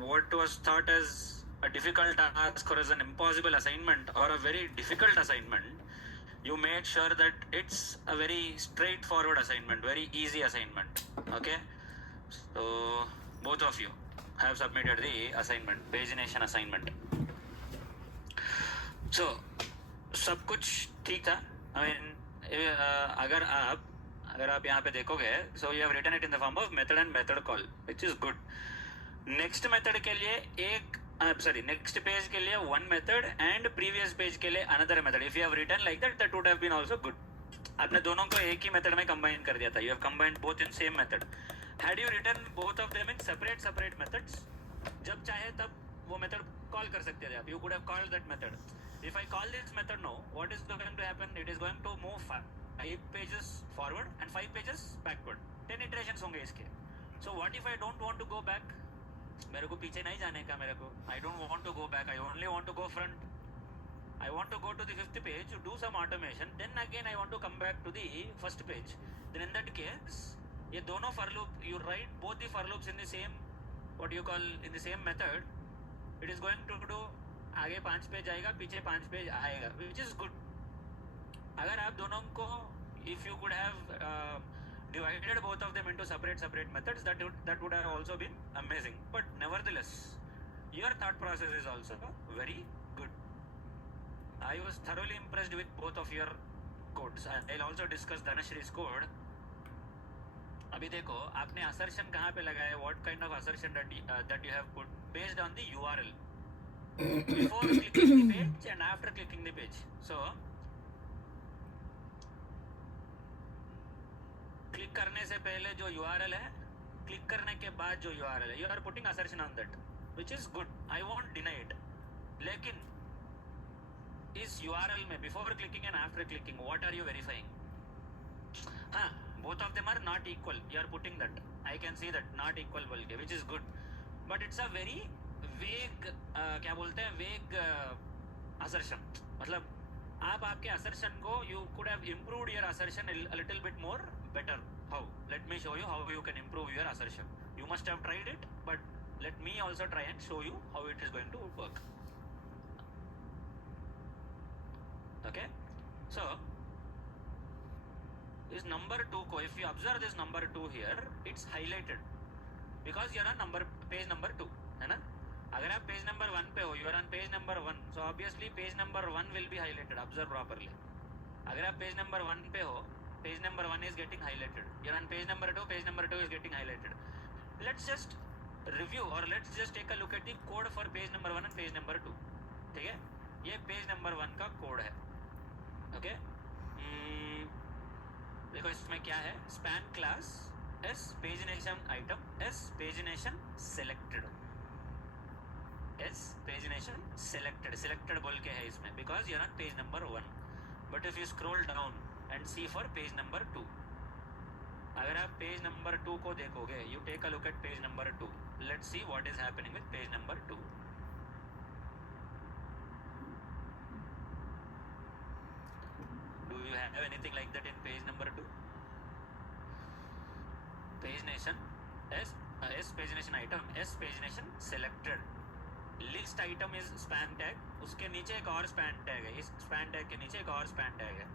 what was thought as a difficult task or as an impossible assignment or a very difficult assignment, you made sure that it's a very straightforward assignment, very easy assignment. Okay, so both of you have submitted the assignment, pagination assignment. So सब कुछ ठीक था. I mean, अगर आप यहाँ पे देखोगे, so you have written it in the form of method and method call, which is good. Next method के लिए नेक्स्ट पेज के लिए one method and previous page के लिए another method. If you have written like that, that would have been also good. आपने दोनों को एक ही मेथड में कंबाइन कर दिया था. You have combined both in same method. Had you written both of them in separate methods, जब चाहे तब वो मेथड कॉल कर सकते थे आप. You could have called that method. If I call this method no, what is going to happen? It is going to move 5 pages forward and 5 pages backward. 10 iterations होंगे इसके. So what if I don't want to go back? मेरे को पीछे नहीं जाने का. मेरे को I don't want to go back, I only want to go front. I want to go to the 5th page, do some automation, then again I want to come back to the 1st page. Then in that case ये दोनों for loop, you write both the for loops in the same, what you call, in the same method. It is going to do आगे 5 page आएगा, पीछे 5 page आएगा, which is good. अगर आप दोनों को, if you could have divided both of them into separate methods, that would have also been amazing. But nevertheless, your thought process is also very good. I was thoroughly impressed with both of your codes. I'll also discuss Dhanashri's code. अभी देखो आपने assertion कहाँ पे लगाया? What kind of assertion that you have put based on the URL before clicking the page and after clicking the page. So click करने से पहले जो URL है, क्लिक करने के बाद जो URL है, you are putting assertion on that, which is good. I won't deny it. लेकिन इस URL में before clicking and after clicking, what are you verifying? हाँ, both of them are not equal. You are putting that. I can see that not equal बोल के, which is good. But it's a very vague, क्या बोलते हैं, vague assertion. मतलब आप आपके assertion को, you could have improved your assertion a little bit more better. How? Let me show you how you can improve your assertion. You must have tried it, but let me also try and show you how it is going to work. Okay, so this number 2 ko, if you observe this number 2 here, it's highlighted because you are on page number 2, है ना? अगर आप page number 1 पे हो, you are on page number 1, so obviously page number 1 will be highlighted. Observe properly. अगर आप page number 1 पे हो, page number 1 is getting highlighted. You're on page number 2, page number 2 is getting highlighted. Let's just review or let's just take a look at the code for page number 1 and page number 2. ठीक है, ये page number 1 का code है. Okay, देखो इसमें क्या है. Span class S pagination item S pagination selected, S pagination selected बोल के है इसमें, because you're on page number 1. But if you scroll down and see for page number 2, अगर आप पेज नंबर 2 को देखोगे, you take a look at page number 2. Let's see what is happening with page number 2. Do you have anything like that in page number 2? Pagination S pagination item, S pagination selected. List item is span tag, उसके नीचे एक और span tag है, इस span tag के नीचे एक और span tag है.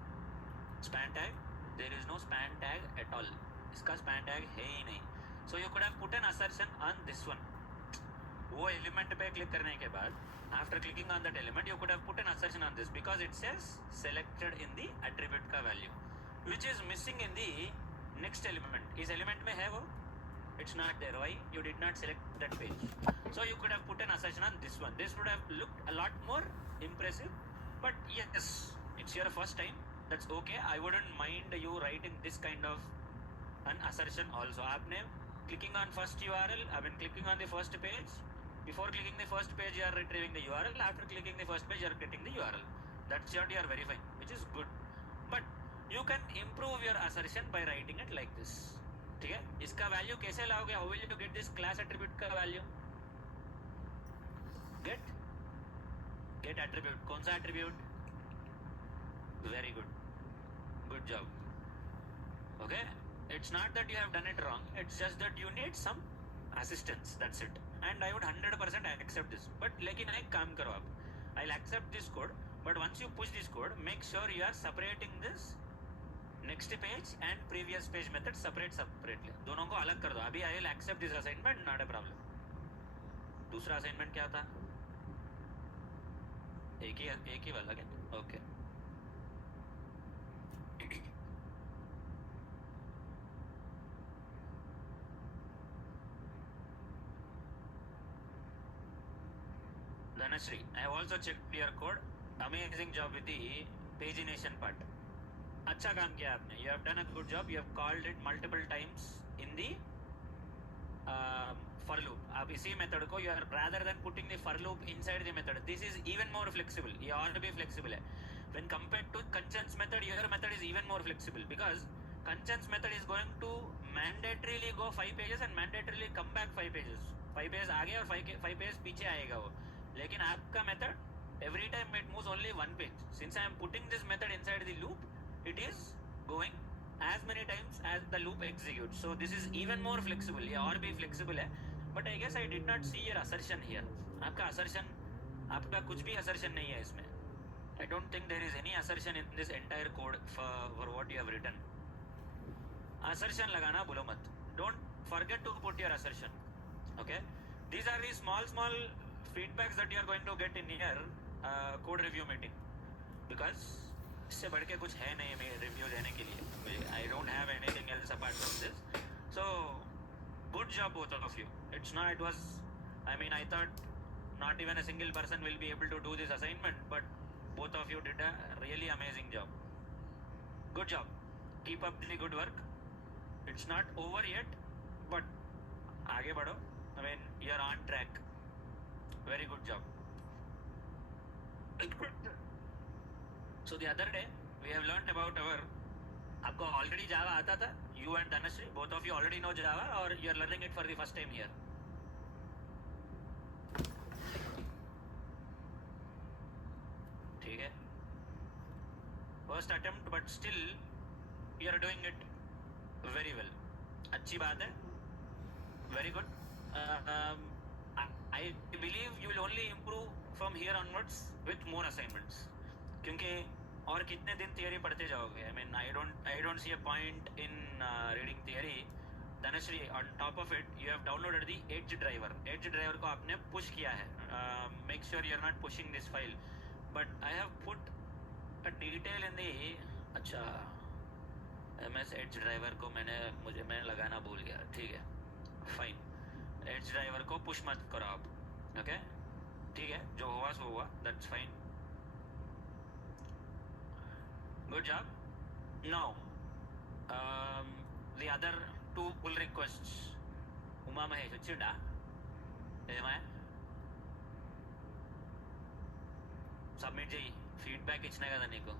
Span tag, there is no span tag at all. इसका span tag है ही नहीं. So you could have put an assertion on this one. वो element पे click करने के बाद, after clicking on that element, you could have put an assertion on this because it says selected in the attribute का value, which is missing in the next element. इस element में है वो, it's not there. Why? You did not select that page. So you could have put an assertion on this one. This would have looked a lot more impressive. But yes, it's your first time. That's okay. I wouldn't mind you writing this kind of an assertion also. आपने clicking on first URL, I mean clicking on the first page. Before clicking the first page, you are retrieving the URL. After clicking the first page, you are getting the URL. That's what you are verifying, which is good. But you can improve your assertion by writing it like this. ठीक है, इसका value कैसे लाओगे? How will you get this class attribute का value? Get attribute. कौन सा attribute? Very good job. Okay, it's not that you have done it wrong, it's just that you need some assistance, that's it. And I would 100% accept this, but लेकिन एक काम करो आप, I'll accept this code, but once you push this code, make sure you are separating this next page and previous page method separately. दोनों को अलग कर दो. अभी I will accept this assignment, not a problem. दूसरा assignment क्या था? एक ही वाला क्या? Okay. Dhanashree, I have also checked your code. Amazing job with the pagination part. अच्छा काम किया आपने. You have done a good job. You have called it multiple times in the for loop. आप इसी method को, you are rather than putting the for loop inside the method, this is even more flexible. ये और भी flexible है. When compared to Kanchan's method, your method is even more flexible because Kanchan's method is going to mandatorily go 5 pages and mandatorily come back 5 pages. 5 pages आगे और 5 pages पीछे आएगा वो. लेकिन आपका method every time it moves only 1 page. Since I am putting this method inside the loop, it is going as many times as the loop executes. So this is even more flexible. ये और भी flexible है. But I guess I did not see your assertion here. आपका assertion, आपका कुछ भी assertion नहीं है इसमें. I don't think there is any assertion in this entire code for what you have written. Assertion लगाना बोलो मत. Don't forget to put your assertion. Okay? These are the small feedbacks that you are going to get in your code review meeting. Because इससे बढ़ के कुछ है नहीं मेरे रिव्यू देने के लिए. I don't have anything else apart from this. So good job both of you. I mean, I thought not even a single person will be able to do this assignment, but both of you did a really amazing job. Good job. Keep up the good work. It's not over yet, but आगे बढ़ो. I mean, you're on track. Very good job. So the other day we have learned about our, आपको already Java आता था? You and Dhanashree, both of you already know Java, or you are learning it for the first time here? ठीक है. First attempt, but still you are doing it very well. अच्छी बात है. Very good. I believe you will only improve from here onwards with more assignments. क्योंकि और कितने दिन theory पढ़ते जाओगे? I mean, I don't see a point in reading theory. Dhanashree, on top of it, you have downloaded the Edge driver. Edge driver को आपने push किया है. Make sure you are not pushing this file. But I have put a detail in the, अच्छा, MS Edge driver को मैं लगाना भूल गया. ठीक है, fine. Edge driver को push मत करो आप. Okay? ठीक है, जो हुआ सो हुआ. That's fine. Good job. Now, the other two pull requests. Uma Mahesh వచ్చిండా? ఏమయ్య? సబ్మిట్ చేయి. ఫీడ్బ్యాక్ ఇచ్చినా కదా నీకు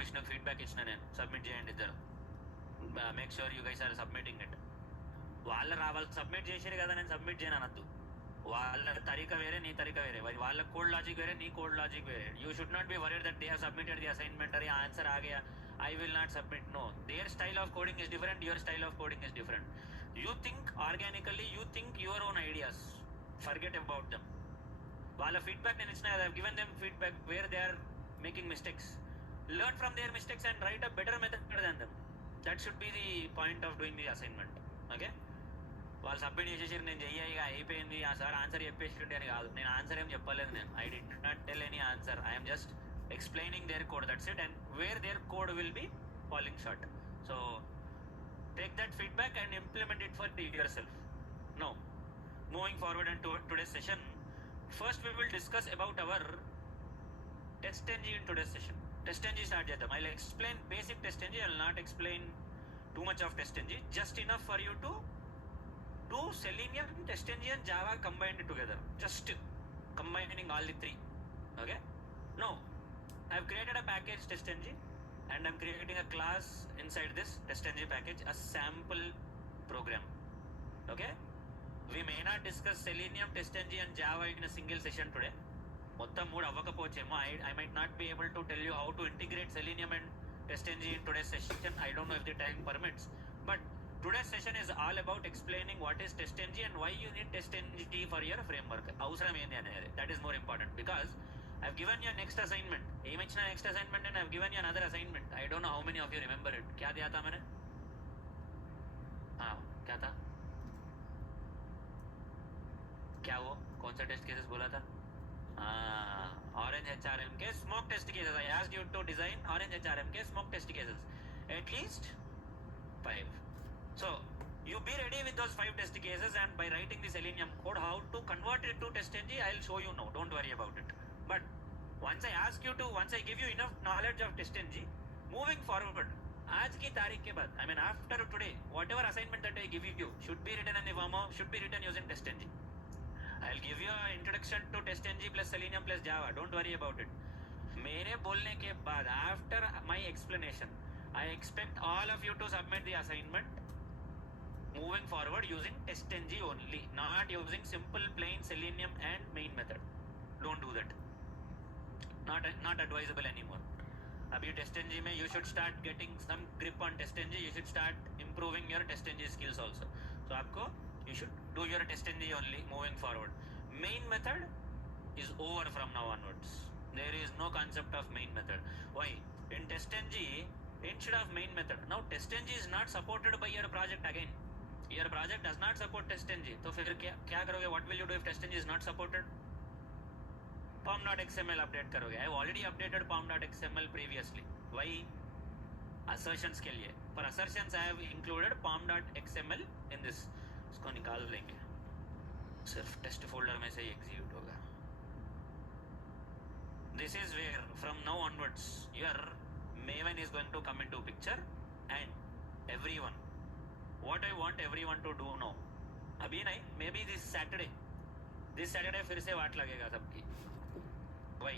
విష్ణుకు ఫీడ్బ్యాక్ ఇచ్చిన నేను. సబ్మిట్ చేయండి ఇద్దరు. Make sure you guys are submitting it. వాళ్ళు సబ్మిట్ చేసారు కదా, నేను సబ్మిట్ చేయను అనద్దు. వాళ్ళ తరీకా వేరే, నీ తరీకా వేరే. వాళ్ళ కోడ్ లాజిక్ వేరే, నీ కోడ్ లాజిక్ వేరే. You should not be worried that they have submitted the assignment or answer आ गया, I will not submit. No, their style of coding is different, your style of coding is different. You think organically, you think your own ideas, forget about them. వాళ్ళ feedback నేను ఇచ్చిన కదా, I have given them feedback where they are making mistakes. Learn from their mistakes and write a better method than them. That should be the point of doing the assignment. Okay? వాళ్ళు submit చేసేసారు, నేను చెయ్యిగా అయిపోయింది, ఆ sir answer చెప్పేసి అని కాదు. నేను answer ఏం చెప్పలేదు. నేను I did not tell any answer. I'm just explaining their code, that's it, and where their code will be falling short. So take that feedback and implement it for yourself. Now, moving forward into today's session, first we will discuss about our TestNG in today's session. TestNG start చేద్దాం. I'll explain basic TestNG. I'll not explain too much of TestNG, just enough for you to do Selenium, TestNG and Java combined together, just combining all the three. Okay? Now, I have created a package TestNG and I'm creating a class inside this TestNG package, a sample program. Okay? We may not discuss Selenium, TestNG and Java in a single session today. మొత్తం మూడు అవ్వకపోవచ్చేమో. I might not be able to tell you how to integrate Selenium and TestNG in today's session. I don't know if the time permits. But Today's session is all about explaining what is TestNG and why you need TestNG for your framework. అవసరం ఏంది అనేది. That is more important because I've given you next assignment. ఏమి ఇచ్చిన next assignment and I've given you another assignment. I don't know how many of you remember it. क्या दिया था मैंने? हाँ, क्या था? क्या वो? कौन सा टेस्ट केसेस बोला था? Orange HRM के smoke test cases. I asked you to design Orange HRM के smoke test cases. At least 5. So you be ready with those 5 test cases, and by writing the Selenium code, how to convert it to TestNG, I'll show you now. Don't worry about it. But once I give you enough knowledge of TestNG, moving forward, आज की तारीख के बाद, I mean after today, whatever assignment that I give you should be written in the form of, should be written using TestNG. I'll give you an introduction to TestNG plus Selenium plus Java. Don't worry about it. मेरे बोलने के बाद, after my explanation, I expect all of you to submit the assignment moving forward using TestNG only, not using simple plain Selenium and main method. Don't do that. Not advisable anymore. अभी TestNG में you should start getting some grip on TestNG. You should start improving your TestNG skills also. So आपको you should do your TestNG only moving forward. Main method is over from now onwards. There is no concept of main method. Why? In TestNG, instead of main method, now TestNG is not supported by your project again. Your project does not support TestNG. तो फिर क्या करोगे? What will you do if TestNG is not supported? pom.xml update करोगे. I have already updated pom.xml previously. Why? Assertions के लिए. For assertions I have included pom.xml in this. इसको निकाल लेंगे. सिर्फ टेस्ट फोल्डर में से ही एग्जीक्यूट होगा. This is where from now onwards your Maven is going to come into picture, and everyone, what I want everyone to do now, अभी नहीं, maybe this Saturday फिर से वाट लगेगा सबकी. Why?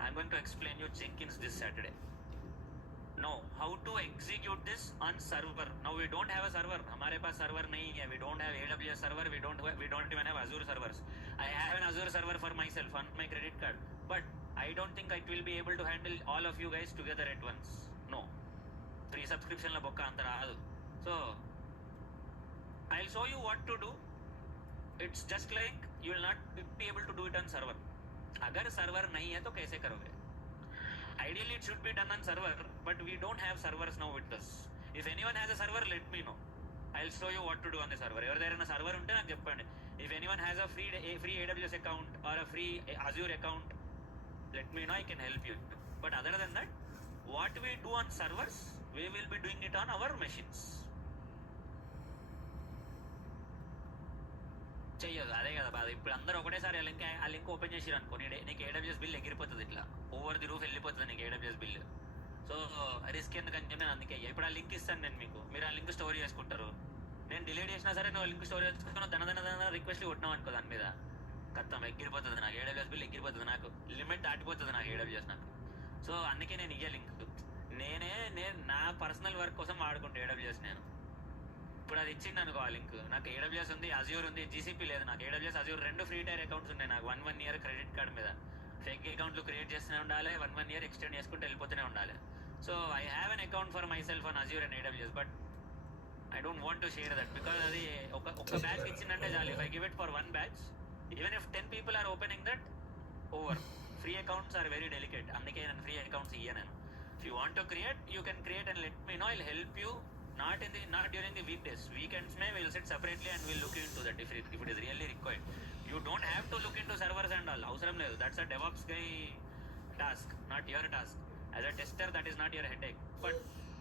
I'm going to explain you Jenkins this Saturday. Now, how to execute this on server. Now we don't have a server. हमारे पास server नहीं है. We don't have AWS server. We don't even have Azure servers. I have an Azure server for myself on my credit card, but I don't think it will be able to handle all of you guys together at once. No. Free subscription la bokka anta raadu. So I'll show you what to do. It's just like you will not be able to do it on server. अगर server नहीं है तो कैसे करोगे? Ideally it should be done on server, but we don't have servers now with us. If anyone has a server, let me know. I'll show you what to do on the server. ఎవరిదైనా server ఉంటే నాకు చెప్పండి. If anyone has a free AWS account or a free Azure account, let me know. I can help you. But other than that, what we do on servers, we will be doing it on our machines. చెయ్యదు, అదే కదా బాధ. ఇప్పుడు అందరూ ఒకటేసారి ఆ link open చేసిరు అనుకో, నీకు AWS బిల్ ఎగిరిపోతుంది, ఇట్లా ఓవర్ ది రూఫ్ వెళ్ళిపోతుంది నీకు AWS బిల్. సో రిస్క్ ఎందుకని చెప్పి నేను అందుకే ఇప్పుడు ఆ లింక్ ఇస్తాను నేను మీకు. మీరు ఆ లింక్ స్టోర్ చేసుకుంటారు. నేను డిలీట్ చేసినా సరే నువ్వు లింక్ స్టోర్ చేసుకుని దన రిక్వెస్ట్లు కొట్టినావు అనుకో, దాని మీద ఖతం ఎగిరిపోతుంది నాకు AWS బిల్, ఎగిరిపోతుంది నాకు, లిమిట్ దాటిపోతుంది నాకు AWS నాకు. సో అందుకే నేను ఇయ్య లింక్. నేను నా పర్సనల్ వర్క్ కోసం వాడుకుంటా AWS. నేను ఇప్పుడు అది ఇచ్చింది అనుకో ఆ లింక్, నాకు AWS ఉంది, అజ్యూర్ ఉంది, GCP లేదు. నాకు AWS Azure 2 free tier accounts ఉన్నాయి నాకు. 1 ఇయర్ క్రెడిట్ కార్డ్ మీద ఫేక్ అకౌంట్లు క్రియేట్ చేస్తూనే ఉండాలి, 1 ఇయర్ ఎక్స్టెండ్ చేసుకుంటూ వెళ్ళిపోతూనే ఉండాలి. So I have an account for myself on Azure and AWS, but I don't want to share that because అది ఒక బ్యాచ్ ఇచ్చిందంటే చాలు. If I give it for 1 batch, even if 10 people are opening that, over. Free accounts are very delicate, అందుకే నేను free accounts ఇయ్య నేను. If you want to create, you can create and let me know. I'll help you. Not during the weekdays. Weekends may we'll sit separately and we'll look into that if it is really required. You don't have to look into servers and all. అవసరం లేదు. That's a DevOps guy task, not your task. As a tester, that is not your headache. But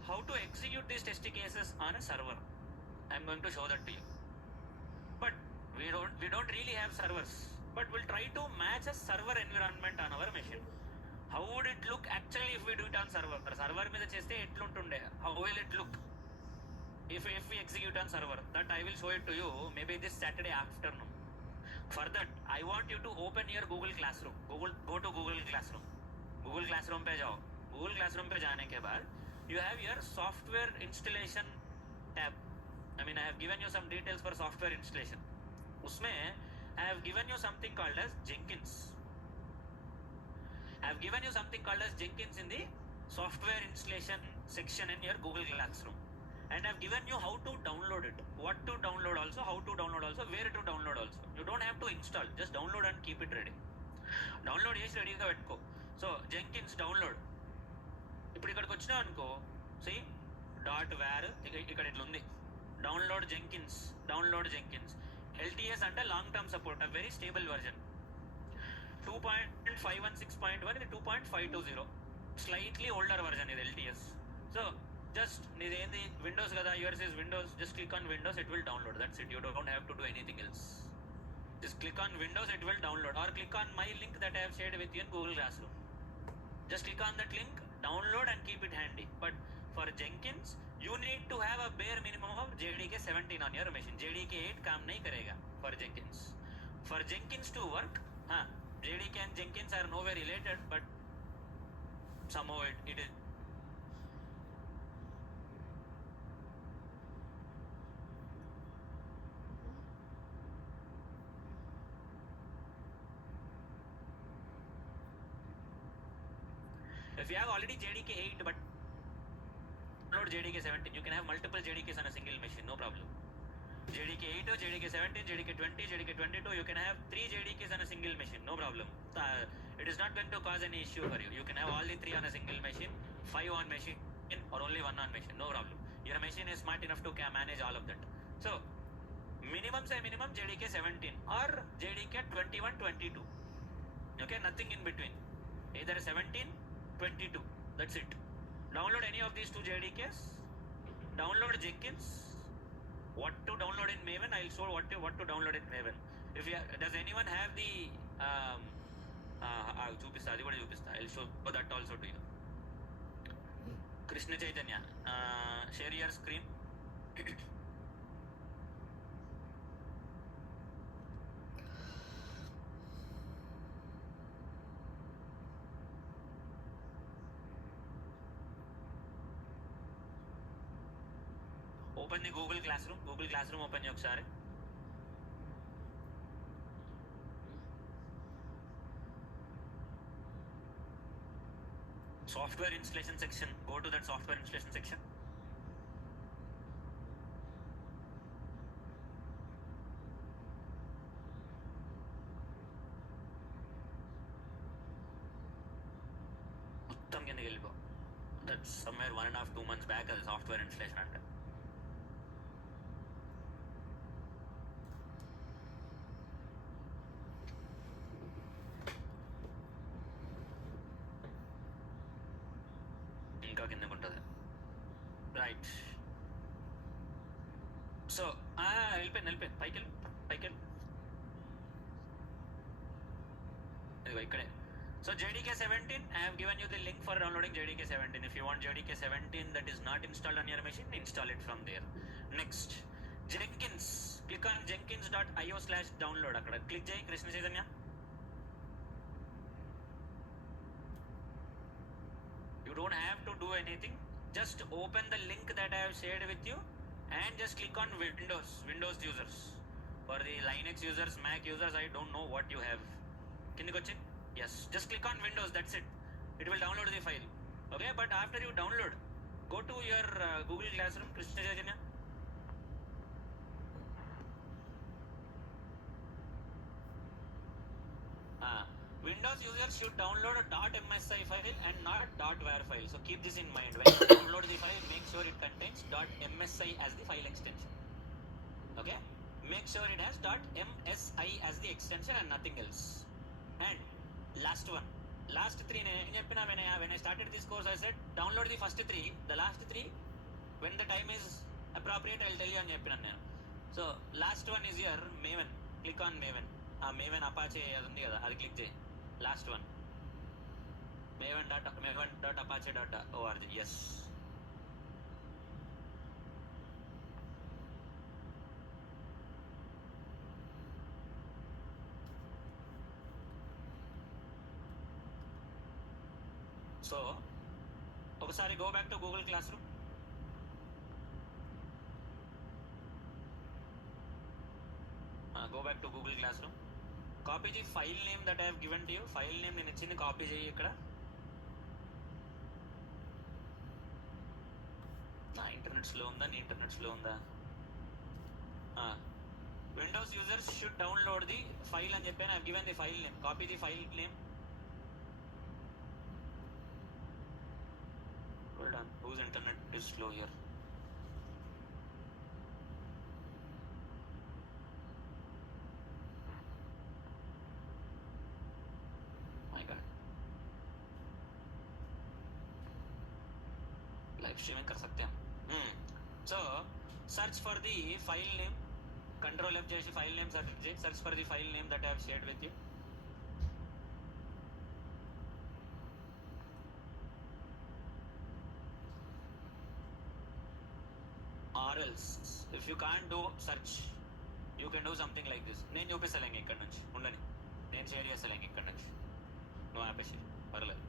how to execute these test cases on a server, I'm going to show that to you. But we don't really have servers, but we'll try to match a server environment on our machine. How would it look actually if we do it on server? Server మీద చేస్తే ఎట్లుంటుండే? How will it look if we execute on server? That I will show it to you maybe this Saturday afternoon. For that I want you to open your Google Classroom. Go to Google Classroom. Google Classroom पे जाओ. Google Classroom पे जाने के बाद you have your software installation tab. I mean I have given you some details for software installation. उसमें I have given you something called as Jenkins. I have given you something called as Jenkins in the software installation section in your Google Classroom. and I've given you how to download it, what to download also, how to download also, where to download also. You don't have to install, just download and keep it ready. Download చేసి రెడీగా పెట్టుకో. So Jenkins download. ఇప్పుడు ఇక్కడికి వచ్చినావు అనుకో, C dot wear ఇక్కడ ఇట్లా ఉంది, డౌన్లోడ్ జెంకిన్స్. ఎల్టీఎస్ అంటే long term support, a very stable version. 2.516.1 ఇది 2.520, స్లైట్లీ ఓల్డర్ వర్జన్ ఇది ఎల్టీఎస్. సో జస్ట్ నీదేంది విండోస్ కదా, yours is Windows, just click on Windows, it will download, that's it. You don't have to do anything else. Just click on Windows, it will download, or click on my link that I have shared with you in Google Classroom. Just click on that link, download and keep it handy. But for Jenkins, you need to have a bare minimum of JDK 17 on your machine. JDK 8 काम नहीं करेगा for Jenkins. For Jenkins to work, JDK and Jenkins are nowhere related, but somehow it is. If you have already JDK 8 but download JDK 17, you can have multiple JDKs on a single machine, no problem. JDK 8, JDK 17, JDK 20, JDK 22, you can have 3 JDKs on a single machine, no problem. It is not going to cause any issue for you. You can have all the 3 on a single machine, 5 on machine, or only 1 on machine, no problem. Your machine is smart enough to manage all of that. So minimum say minimum JDK 17 or JDK 21, 22. Okay, nothing in between. Either 17, 22, that's it. Download any of these 2 JDKs, download Jenkins. What to download in Maven, I'll show what to download in Maven. If you does anyone have the చూపిస్తా, అది కూడా చూపిస్తా, I'll show that also to you. Krishna Chaitanya, share your screen. Open the Google class room open చేయి ఒకసారి. Software installation section, go to that software installation section. మొత్తం కిందకి వెళ్ళిపో. That's somewhere 1.5-2 months back అది సాఫ్ట్వేర్ ఇన్స్టలేషన్ అంటే. ఇంకా కిందకు ఉంటుంది, రైట్. సో వెళ్ళిపోయింది, పైకి వెళ్ళి ఇదిగో ఇక్కడే. So JDK 17, I have given you the link for downloading JDK 17. If you want JDK 17 that is not installed on your machine, install it from there. Next, Jenkins. Click on jenkins.io/download. అక్కడ click చేయి. Krishna Chaitanya, you don't have to do anything. Just open the link that I have shared with you and just click on Windows users. For the Linux users, Mac users, I don't know what you have. కిందకి వచ్చి, yes, just click on Windows, that's it. It will download the file. Okay, but after you download, go to your Google Classroom. Krishna Chaitanya, Windows users should download a .msi file and not .var file. So keep this in mind. When you download the file, make sure it contains .msi as the file extension. Okay, make sure it has .msi as the extension and nothing else. And last 3 నేను ఏం చెప్పినా, when I started this course I said download the first 3, the last 3 when the time is appropriate I'll tell you అని చెప్పినాను నేను. So last one is your Maven. Click on Maven. Maven Apache అది ఉంది కదా, అది click చేయి. Last one maven.apache.org. yes. So ఒకసారి go back to Google classroom. Go back to Google Classroom. Copy the file name that I have given to you. File name నేను ఇచ్చింది copy చేయి. ఇక్కడ నా internet internet slow unda, nee internet slow unda. Windows users should download the file and I have given the file name. Copy the file name. Hold on, whose internet is slow here? My god, live streaming कर सकते हैं. So search for the file name. Control F जैसे file name search for the file name that I have shared with you. Or else if you can't do search, you can do something like this. నేను చూపిస్తలేండి ఇక్కడ నుంచి ఉండని, నేను share చేస్తలేండి ఇక్కడ నుంచి, నువ్వు ఆపేసి పర్లేదు.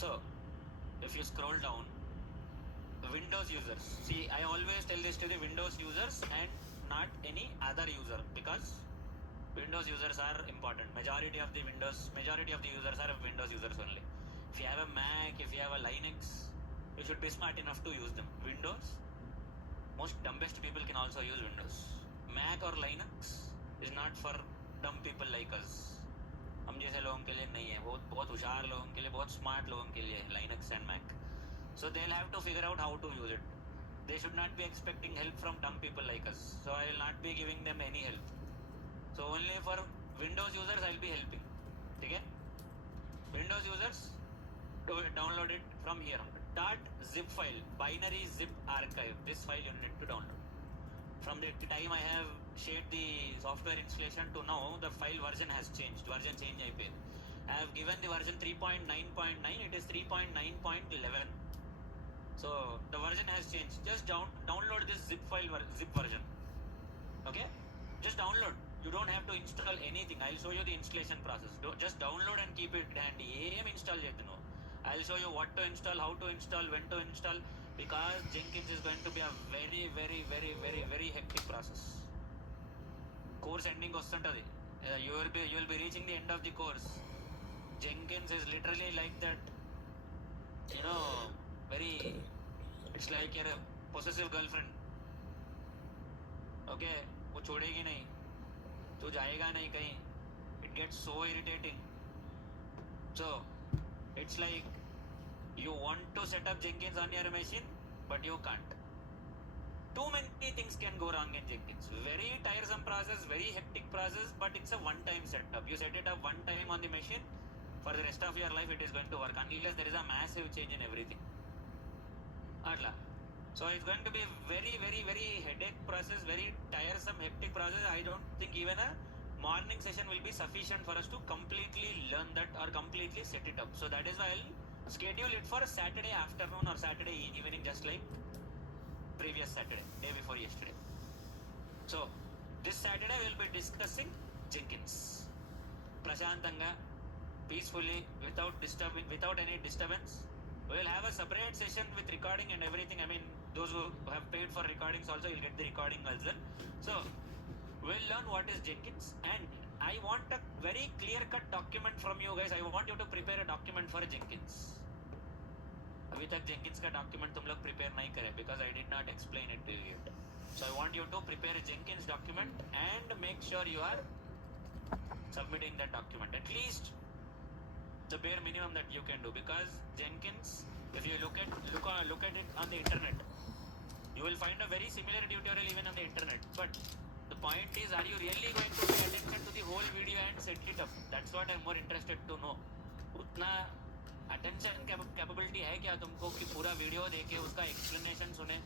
So if you scroll down, Windows users, see I always tell this to the Windows users and not any other user, because Windows users are important. Majority of the users are Windows users only. If you have a Mac, if you have a Linux, you should be smart enough to use them. Windows, most dumbest people can also use Windows. Mac or Linux is not for dumb people like us. हम जैसे लोगों के लिए नहीं है, बहुत होशियार लोगों के लिए, बहुत स्मार्ट लोगों के लिए Linux and Mac. So they'll have to figure out how to use it. They should not be expecting help from dumb people like us. So I will not be giving them any help. So only for Windows users I will be helping. Okay? Windows users, to download it from here. .zip file, binary zip archive. This file you need to download. From the time I have shared the software installation to now, the file version has changed. Version change అయిపోయింది. I have given the version 3.9.9. It is 3.9.11. So the version has changed. Just download this zip version. Okay? Just download. You don't have to install anything. I'll show you the installation process. Just download and keep it handy. ఏం install చేద్దాను. I'll show you what to install, how to install, when to install, because Jenkins is going to be a very, very, very, very, very hectic process. Course ending వస్తుంటది. You will be reaching the end of the course. Jenkins is literally like that, you know, very, it's like your possessive girlfriend. Okay, वो छोड़ेगी नहीं, तू जाएगा नहीं कहीं. It gets so irritating. So it's like you want to set up Jenkins on your machine, but you can't. Too many things can go wrong in Jenkins. Very tiresome process, very hectic process, but it's a one-time setup. You set it up one time on the machine, for the rest of your life it is going to work, unless there is a massive change in everything. Atla. So it's going to be very, very, very headache process, very tiresome, hectic process. I don't think even a morning session will be sufficient for us to completely learn that or completely set it up. So that is why I'll schedule it for Saturday afternoon or Saturday evening, just like previous Saturday, day before yesterday. So this Saturday we'll be discussing Jenkins prashantanga, peacefully, without any disturbance. We will have a separate session with recording and everything. I mean, those who have paid for recordings also will get the recording as well. So we'll learn what is Jenkins, and I want a very clear-cut document from you guys. I want you to prepare a document for Jenkins. अभी तक Jenkins का document तुम लोग prepare नहीं करे, because I did not explain it to you yet. So I want you to prepare a Jenkins document and make sure you are submitting that document. At least the bare minimum that you can do, because Jenkins, if you look at it on the internet, you will find a very similar tutorial even on the internet. But the point is, are you really going to pay attention to the whole video and set it up? That's what I'm more interested to know. उतना attention capability है क्या तुमको कि पूरा video देखे उसका explanation सुने?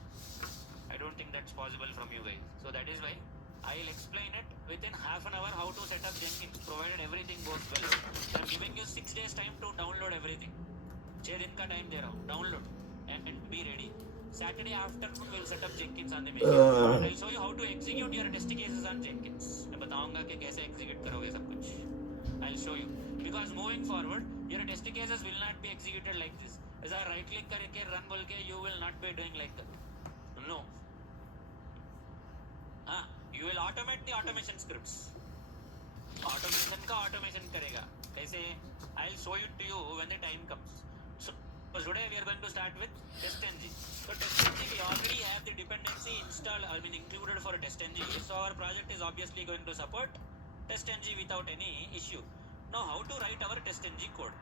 I don't think that's possible from you guys. So that is why I'll explain it within half an hour how to set up Jenkins, provided everything goes well. So I'm giving you 6 days time to download everything. 6 दिन का time दे रहा हूँ. Download and be ready. Saturday afternoon we'll set up Jenkins on the machine. And I'll show you how to execute your test cases on Jenkins. मैं बताऊंगा कि कैसे execute करोगे सब कुछ. I'll show you. Because moving forward, your test cases will not be executed like this. ऐसा right click करके run बोल के you will not be doing like that. No. You will automate the automation scripts. Automation का automation करेगा. कैसे? I'll show it to you when the time comes. So today we are going to start with TestNG. So TestNG, we already have the dependency installed, included for TestNG. So our project is obviously going to support TestNG without any issue. Now how to write our TestNG code?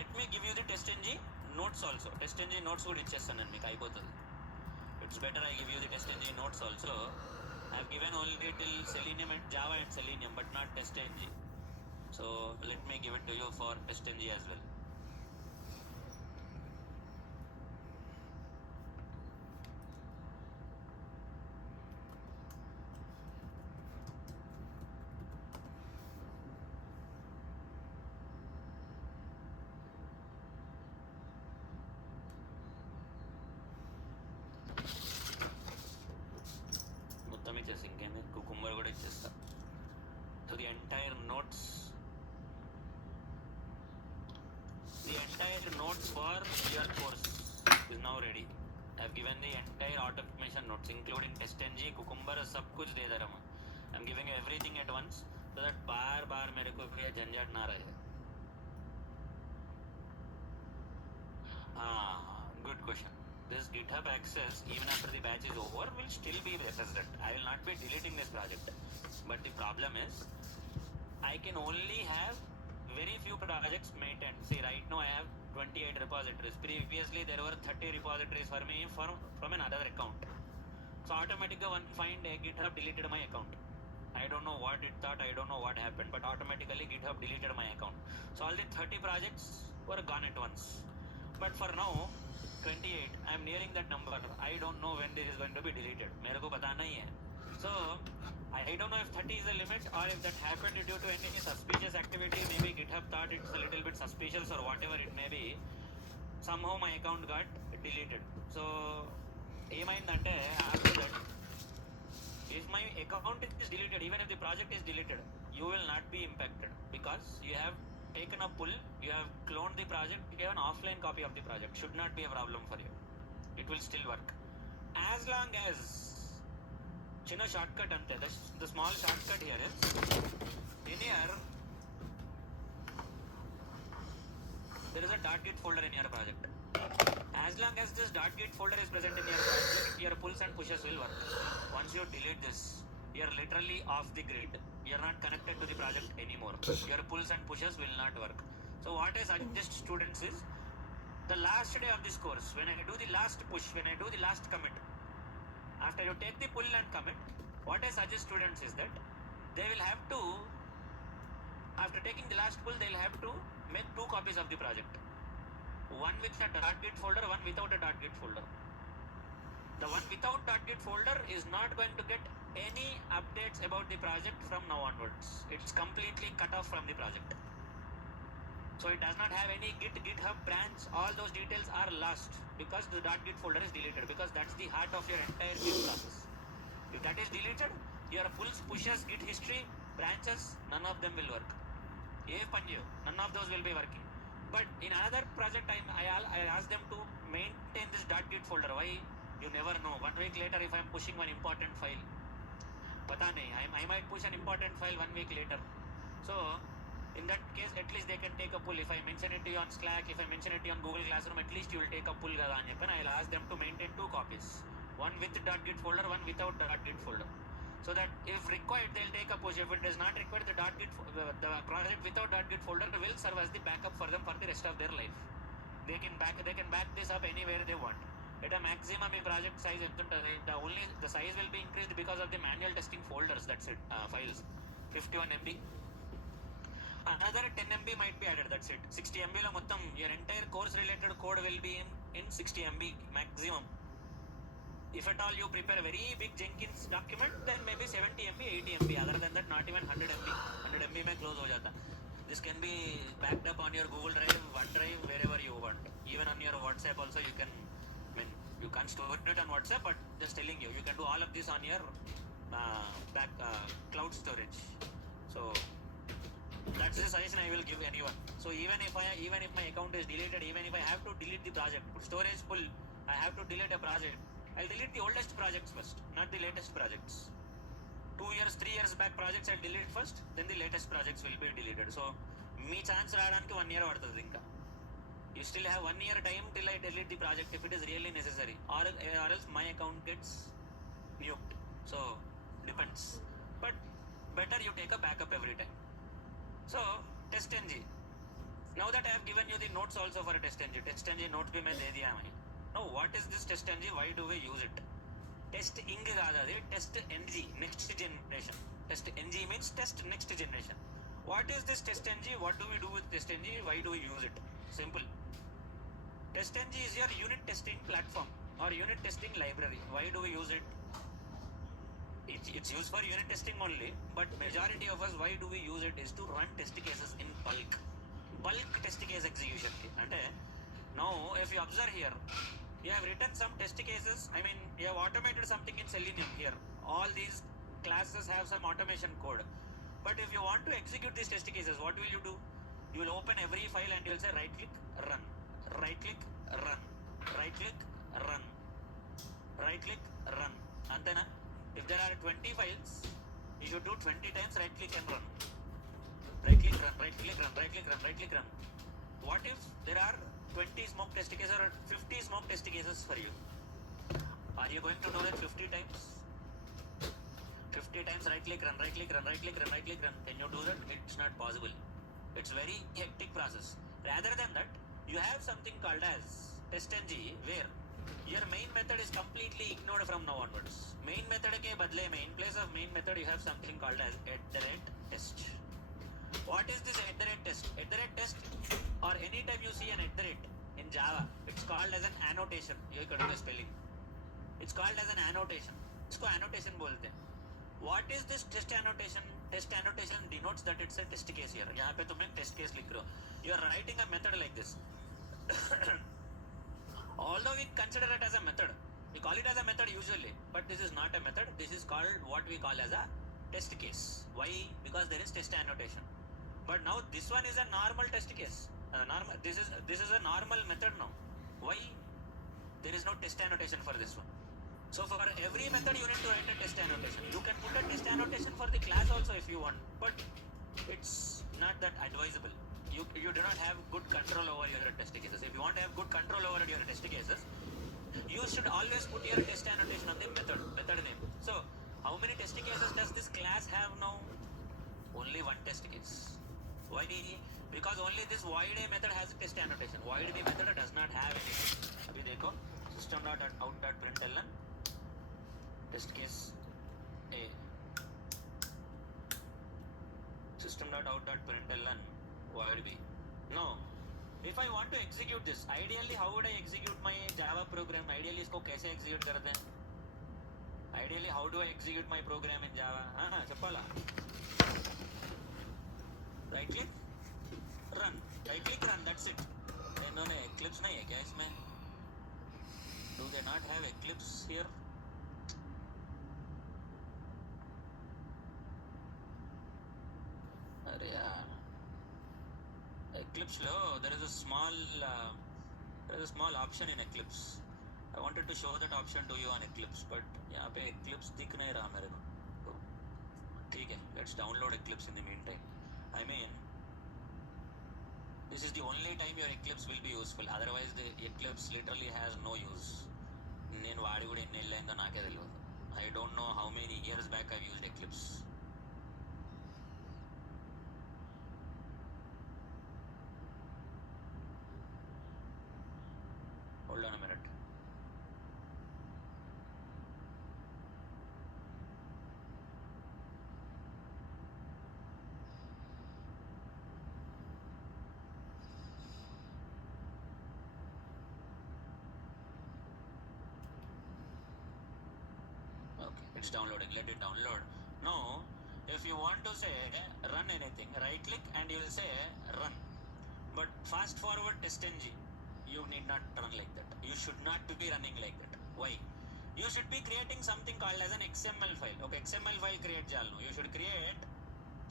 Let me give you the TestNG notes also. TestNG notes would ichchesthanu meeku ayipothadi. It's better I give you the TestNG notes also. I have given only till Selenium and Java and Selenium, but not TestNG. So let me give it to you for TestNG as well. మొత్తం ఇచ్చేసి ఇంకేంది cucumber కూడా ఇచ్చేస్తా. So the entire notes for your course is now ready. I have given the entire automation notes including TestNG, Cucumber, सब कुछ दे दे रहा हूँ. I am giving you everything at once so that बार बार मेरे को ये झंझट ना रहे. Good question. This GitHub access, even after the batch is over, will still be resident. I will not be deleting this project. But the problem is, I can only have very few projects maintained. See, right now I have 28 repositories. Previously, there were 30 repositories for me from another account. So automatically, one find GitHub deleted my account. I don't know what it thought, I don't know what happened, but automatically GitHub deleted my account. So all the 30 projects were gone at once. But for now, 28, I am nearing that number. I don't know when this is going to be deleted. मेरे को पता नहीं है. So I don't know if 30 is the limit or if that happened due to any suspicious activity. Maybe GitHub thought it's a little bit suspicious or whatever it may be. Somehow my account got deleted. So ఏమైందంటే after that, if my account is deleted, even if the project is deleted, you will not be impacted because you have taken a pull, you have cloned the project, you have an offline copy of the project. Should not be a problem for you. It will still work. As long as China shortcut ante, the small shortcut here is in here there is a .git folder in your project. As long as this .git folder is present in your project, your pulls and pushes will work. Once you delete this, you are literally off the grid. You are not connected to the project anymore. Your pulls and pushes will not work. So what I suggest students is, the last day of this course, when I do the last push, when I do the last commit, after you take the pull and commit, what I suggest students is that they will have to, after taking the last pull, they will have to make 2 copies of the project. One with a .git folder, one without a .git folder. The one without .git folder is not going to get any updates about the project from now onwards. It's completely cut off from the project. So it does not have any GitHub branch. All those details are lost because the .git folder is deleted, because that's the heart of your entire Git process. If that is deleted, your pulls, pushes, Git history, branches, none of them will work. None of those will be working. But in another project, I asked them to maintain this .git folder. Why? You never know. 1 week later, if I am pushing one important file, pata nahi, I might push an important file 1 week later. So in that case, at least they can take a pull. If I mention it to you on Slack, if I mention it to you on Google Classroom, at least you will take a pull kada ani cheppani. I'll ask them to maintain 2 copies. One with .git folder, one without .git folder. So that if required, they'll take a push. If it is not required, the project without .git folder will serve as the backup for them for the rest of their life. They can back this up anywhere they want. At a maximum, the project size, the size will be increased because of the manual testing folders. That's it. Files, 51 MB. Another 10 MB might be added. That's it. 60 MB lo mottam your entire course related code will be in 60 MB maximum. If at all you prepare a very big Jenkins document, then maybe 70 MB, 80 MB. Other than that, not even 100 MB. 100 MB mein close ho jata. This can be backed up on your Google Drive, OneDrive, wherever you want. Even on your WhatsApp also you can. You can't store it on WhatsApp, but just telling you, you can do all of this on your cloud storage. So that's the suggestion I will give anyone. So even if my account is deleted, even if I have to delete the project, storage full, I have to delete a project, I'll delete the oldest projects first, not the latest projects. 2 years, 3 years back projects I'll delete first, then the latest projects will be deleted. So me chance రావడానికి 1 year పడుతుంది ఇంకా. You still have 1 year time till I delete the project if it is really necessary, or else my account gets nuked. So depends, but better you take a backup every time. So TestNG, now that I have given you the notes also for a TestNG notes भी मैं दे दिया है. Now what is this TestNG? Why do we use it? Test ing కాదు అది, test ng, next generation. Test ng means test next generation. What is this test ng? What do we do with test ng? Why do we use it? Simple. Test ng is your unit testing platform or unit testing library. Why do we use it? It's used for unit testing only, but majority of us, why do we use it is to run test cases in bulk test case execution. And now if you observe here, you have written some test cases. I mean, you have automated something in Selenium here. All these classes have some automation code. But if you want to execute these test cases, what will you do? You will open every file and you will say right click, run, right click, run, right click, run, right click, run. And then if there are 20 files, you should do 20 times right click and run. Right click, run, right click, run, right click, run, right click, run. What if there are 20 smoke test cases or 50 smoke test cases for you? Are you going to do that 50 times? 50 times right click, run, right click, run, right click, run, right click, run. Can you do that? It's not possible. It's very hectic process. Rather than that, you have something called as TestNG, where your main method is completely ignored from now onwards. Main method ke badle mein, in place of main method, you have something called as @test. What is this @test? @test, or anytime you see an in Java, it's called as an annotation. You got the spelling. It's called as an annotation. इसको annotation बोलते हैं. What is this test annotation? Test annotation denotes that it's a test case here. यहाँ पे तुम एक test case लिख रहे हो. You are writing a method like this. Although we consider it as a method, we call it as a method usually, but this is not a method. This is called what we call as a test case. Why? Because there is test annotation. But now this one is a normal test case. This is a normal method now. Why? There is no test annotation for this one. So for every method you need to write a test annotation. You can put a test annotation for the class also if you want, but it's not that advisable. You do not have good control over your test cases. If you want to have good control over your test cases, you should always put your test annotation on the method name. So how many test cases does this class have now? Only one test case. Why? Because only this void a method has a test annotation. Void b method does not have anything. अभी देखो system.out.println test case a system.out.println void b. No. If I want to execute this, ideally how would I execute my Java program? Ideally इसको कैसे execute करते हैं? Ideally how do I execute my program in Java? हाँ चप्पला. Right click, run. Right click, run. That's it. इन्होंने Eclipse नहीं है क्या इसमें? Do they not have Eclipse here? अरे यार, Eclipse low. There is a small option in Eclipse. I wanted to show that option to you on Eclipse, but यहाँ पे Eclipse दिख नहीं रहा मेरे को. ठीक है, let's download Eclipse in the meantime. I mean, this is the only time your Eclipse will be useful. Otherwise, the Eclipse literally has no use. నేను వాడి కూడా ఎన్ని ఏళ్ళు అయిందో నాకే తెలియదు. I don't know how many years back I've used Eclipse. Hold on a minute. It's downloading. Let it download. Now, if you want to say run anything, right click and you will say run. But fast forward TestNG, you need not run like that. You should not be running like that. Why? You should be creating something called as an XML file. Okay, XML file create jalno. You should create,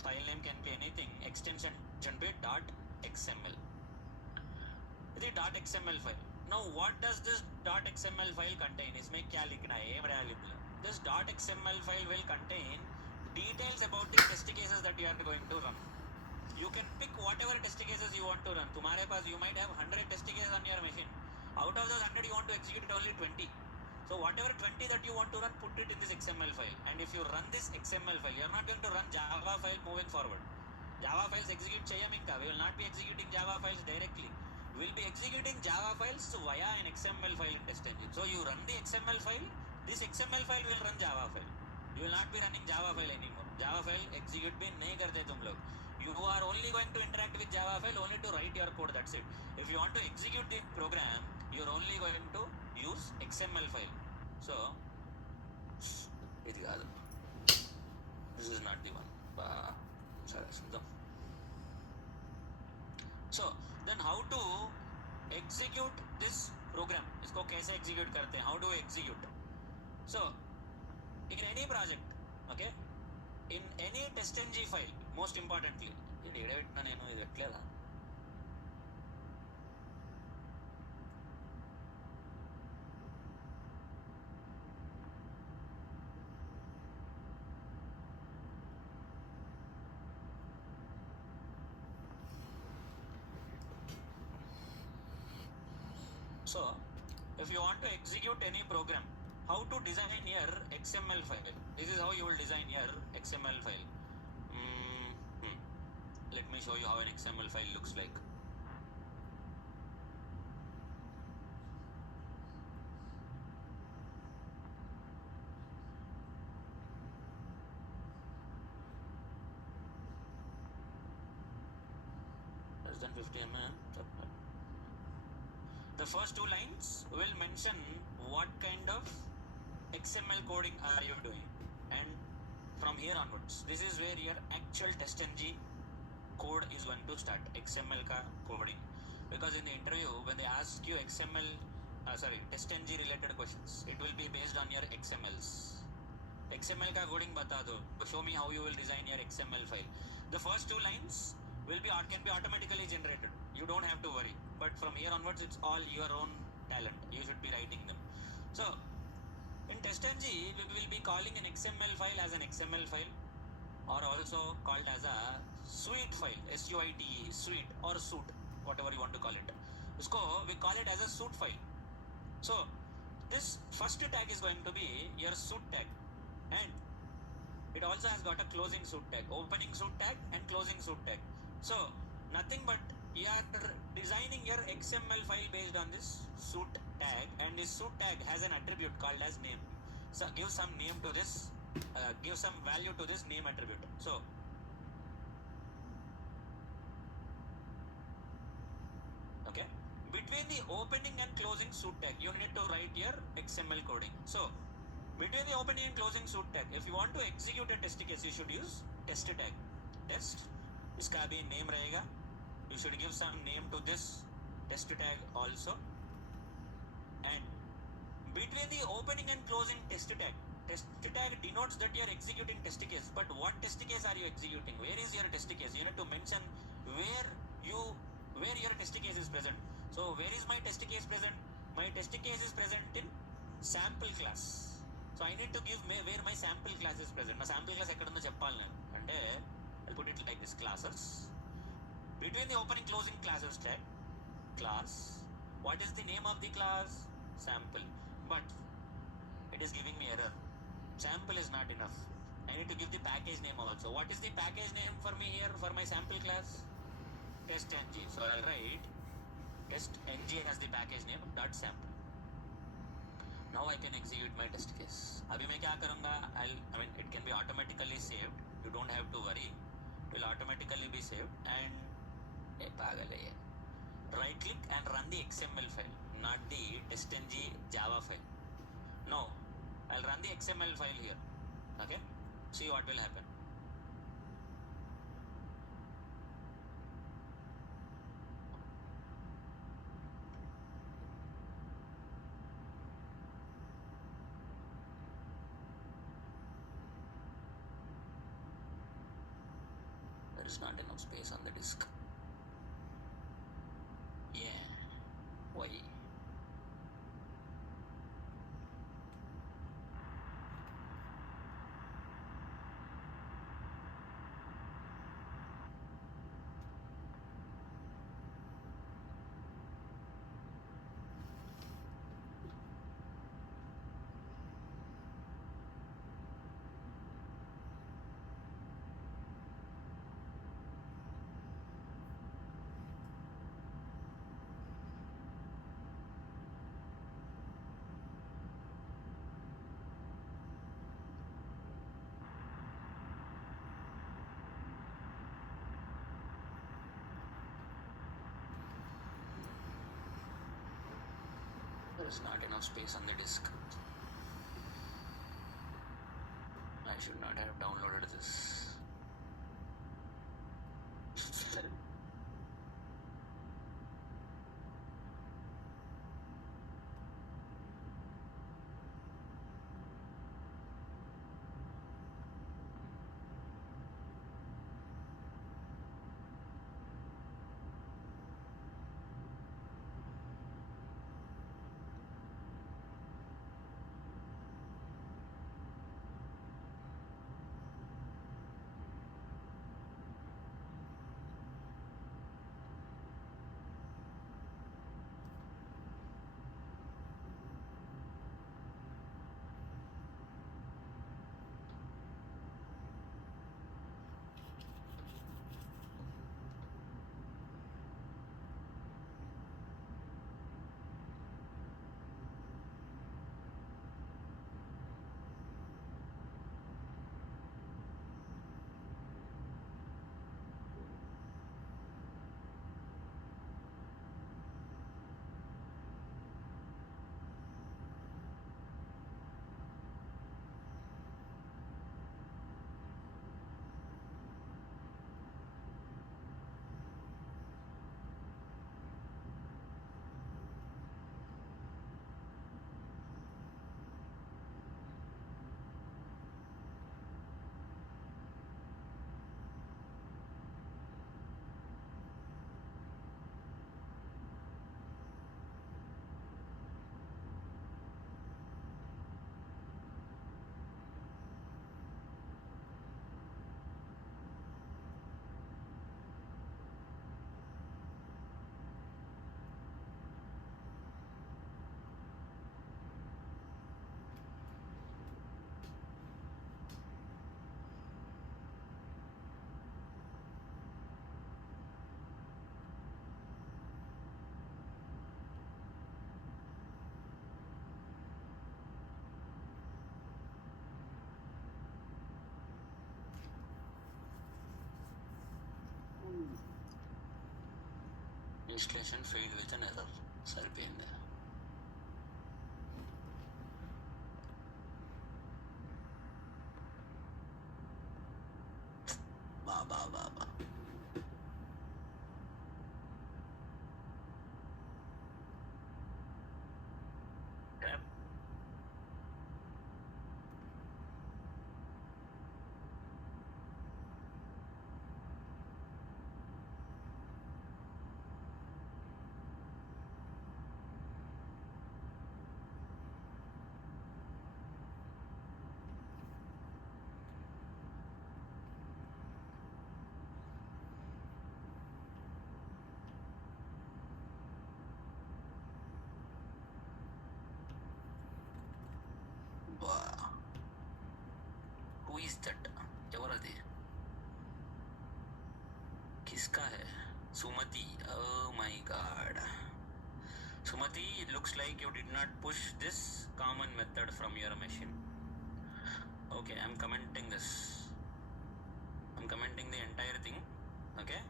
file name can be anything, extension should be .xml. The .xml file. Now what does this .xml file contain? इसमें क्या लिखना है? This .xml file will contain details about the test cases that you are going to run. You can pick whatever test cases you want to run. तुम्हारे पास you might have 100 test cases on your machine. Out of those 100 you want to execute only 20. So whatever 20 that you want to run, put it in this XML file. And if you run this XML file, you are not going to run Java file moving forward. Java files execute cheyaminka. We will not be executing Java files directly. We will be executing Java files via an XML file in test engine. So you run the XML file. This XML file will run Java file. You will not be running Java file anymore. Java file execute भी नहीं करते तुम लोग. You are only going to interact with Java file only to write your code. That's it. If you want to execute the program, you are only going to use XML file. So ఇది కాదు. This is not the one. సరే చూద్దాం. So then how to execute this program? इसको कैसे execute करते हैं? How do we execute? So in any project, okay, in any testng file, most importantly, ఇది ఎడబెట్టినా నేను ఇది ఎట్లేదా? So if you want to execute any program, how to design your XML file? This is how you will design your XML file. Let me show you how an XML file looks like. Less than 50 mm. The first two lines will mention what kind of XML coding are you doing, and from here onwards, this is where your actual testng code is going to start. XML ka coding, because in the interview when they ask you XML, testng related questions, it will be based on your XMLs. XML ka coding bata do. Show me how you will design your XML file. The first two lines can be automatically generated. You don't have to worry. But from here onwards, it's all your own talent. You should be writing them. So in testng, we will be calling an XML file as an XML file, or also called as a suite file, SUITE, suite or suite, whatever you want to call it. Usko we call it as a suite file. So this first tag is going to be your suite tag, and it also has got a closing suite tag, opening suite tag and closing suite tag. So nothing but you are designing your XML file based on this suite tag, and this suite tag has an attribute called as name. So give some name to this, give some value to this name attribute. So okay, between the opening and closing suite tag, you need to write your XML coding. So between the opening and closing suite tag, if you want to execute a test case, you should use test tag. Test, iska bhi name rahega. You should give some name to this test tag also. And between the opening and closing test tag denotes that you are executing test case. But what test case are you executing? Where is your test case? You need to mention where your test case is present. So where is my test case present? My test case is present in sample class. So I need to give where my sample class is present. Na sample class ekkada undo cheppali nenu ante I'll put it like this: classes. Between the opening closing classes tag, class, what is the name of the class? Sample. But it is giving me error. Sample is not enough. I need to give the package name also. What is the package name for me here for my sample class? Testng. So I'll write testng as the package name dot sample. Now I can execute my test case. Abhi मैं क्या करूँगा? It can be automatically saved. You don't have to worry. It will automatically be saved. And right click and run the XML file, not the testng Java file. Now I'll run the XML file here. Okay, see what will happen. There is not enough space on the disk. Yeah, why? There is not enough space on the disk. I should not have downloaded this. Installation failed with an error. సరిపోయింది. బాబా బాబా Who is that? ఎవరది? किसका है? Sumati. Oh my god. Sumati, it looks like you did not push this common method from your machine. Okay, I'm commenting this. I'm commenting the entire thing. Okay?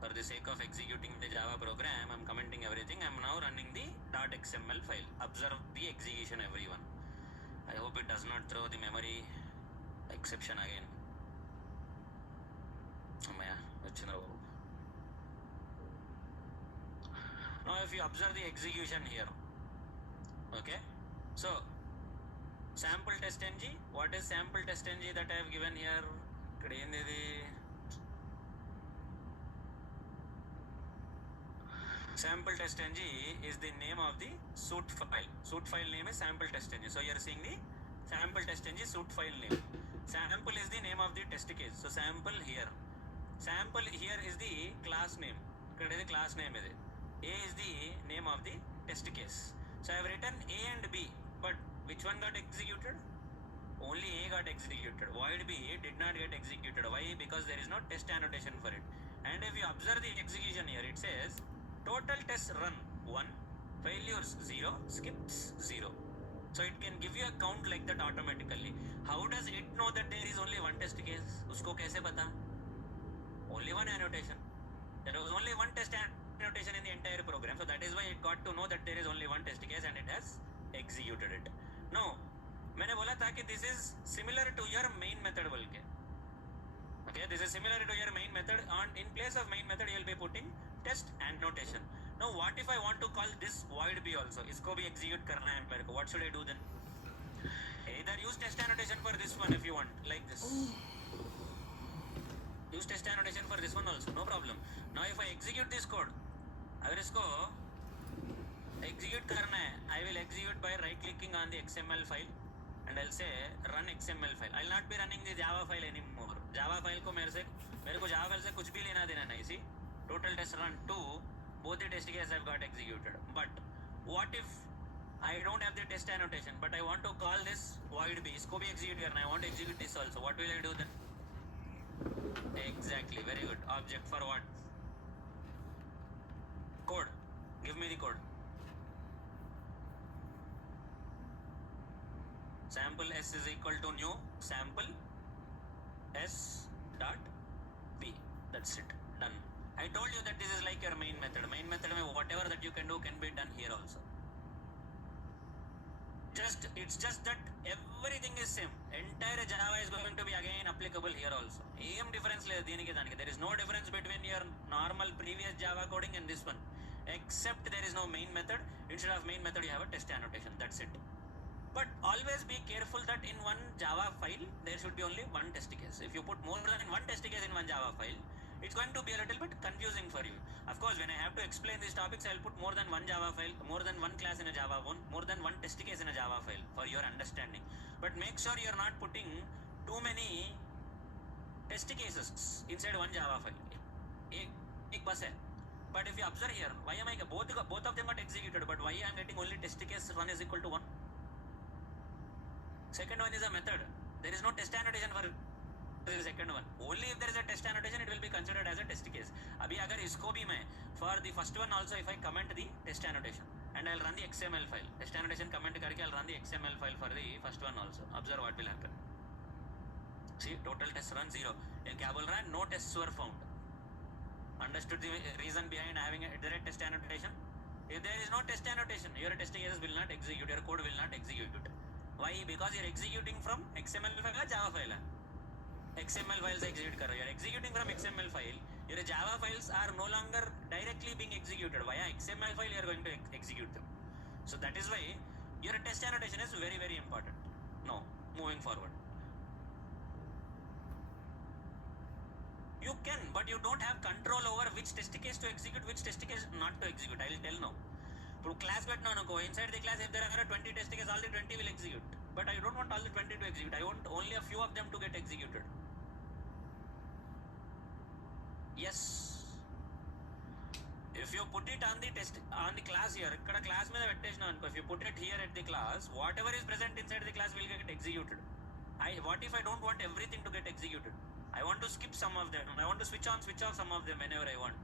For the sake of executing the Java program, I'm commenting everything. I'm now running the .xml file. Observe the execution, everyone. I hope it does not throw the memory exception again. Now if you observe the execution here, okay, so sample test ng, what is sample test ng that I have given here? Sample test ng is the name of the suit file. Suit file name is sample test ng. So you are seeing the sample test ng suit file name. Sample is the name of the test case. So sample here. Sample here is the class name. Ikkada is the class name is it. A is the name of the test case. So I have written A and B, but which one got executed? Only A got executed. Void B did not get executed. Why? Because there is no test annotation for it. And if you observe the execution here, it says total tests run 1, failures 0, skips 0. So it can give you a count like that automatically. How does it know that there is only one test case? Usko kaise pata? Only one annotation. There was only one test annotation in the entire program. So that is why it got to know that there is only one test case and it has executed it. Now मैंने बोला था कि this is similar to your main method बोल के. Okay, this is similar to your main method. On in place of main method you will be putting test annotation. Now what if I want to call this void b also? इसको भी execute करना है मेरे को. What should I do then? Either use test annotation for this one if you want, like this. Use test annotation for this one also, no problem. Now if I execute this code, अगर इसको execute करना है, I will execute by right clicking on the XML file and I'll say run XML file. I'll not be running the Java file anymore. Java file को मेरे को Java file से कुछ भी लेना देना नहीं. See, total test run 2, both the test cases have got executed. But what if I don't have the test annotation, but I want to call this void b, इसको भी execute करना है. I want to execute this also. What will I do then? Exactly, very good. Object for what? Code. Give me the code. Sample s is equal to new sample s dot b. That's it. Done. I told you that this is like your main method. Main method में whatever that you can do can be done here also. It's just that everything is same. Entire Java is going to be again applicable here also. ఏం difference లేదు దీనికి దానికి. There is no difference between your normal previous Java coding and this one, except there is no main method. Instead of main method you have a test annotation. That's it. But always be careful that in one Java file there should be only one test case. If you put more than one test case in one Java file, it's going to be a little bit confusing for you. Of course, when I have to explain these topics, I'll put more than one Java file, more than one class in a Java one, more than one test case in a Java file for your understanding. But make sure you're not putting too many test cases inside one Java file. एक बस है. But if you observe here, why am I both of them got executed, but why I'm getting only test case run is equal to 1? Second one is a method. There is no test annotation for the second one. Only if there is a test annotation it will be considered as a test case. अभी अगर इसको भी मैं for the first one also if I comment the test annotation and I'll run the XML file, test annotation comment करके I'll run the XML file for the first one also. Observe what will happen. See, total test run 0. ये क्या बोल रहा है? No tests were found. Understood the reason behind having a direct test annotation? If there is no test annotation, your test cases will not execute, your code will not execute. Why? Because you're executing from XML file or Java file. XML files execute कर रहे हो. You're executing from XML file. Your Java files are no longer directly being executed via XML file. You are going to execute them. So that is why your test annotation is very, very important. Now, moving forward. You can, but you don't have control over which test case to execute, which test case not to execute. I will tell now. Class పెట్టినా అనుకో, inside the class if there are 20 test cases, all the 20 will execute. But I don't want all the 20 to execute. I want only a few of them to get executed. Yes. If you put it on the test on the class here, ikkada class మీద పెట్టేసినా అనుకో, if you put it here at the class, whatever is present inside the class will get executed. What if I don't want everything to get executed? I want to skip some of them. I want to switch on, switch off some of them whenever I want.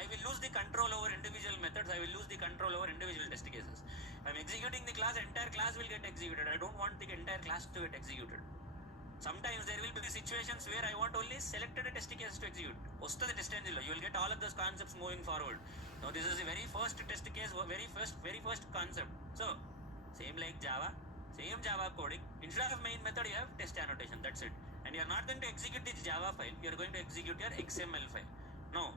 I will lose the control over individual methods. I will lose the control over individual test cases. If I'm executing the class, entire class will get executed. I don't want the entire class to get executed. Sometimes there will be situations where I want only selected test cases to execute. వస్తుంది test engine lo. You will get all of those concepts moving forward. Now this is the very first test case, very first concept. So same like Java, same Java coding. Instead of main method, you have test annotation. That's it. And you are not going to execute this Java file. You are going to execute your XML file. Now,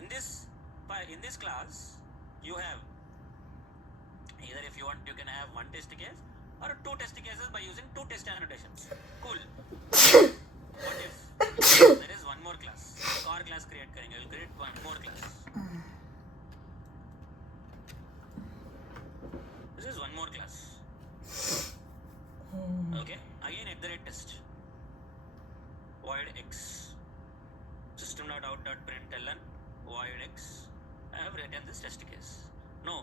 in this class, you have either if you want, you can have one test case or two test cases by using two test annotations. Cool. What if there is one more class? Core class create करेंगे. We'll create one more class. This is one more class. Okay. Again, iterate test. Void x. System.out.println void x. I have written this test case. No.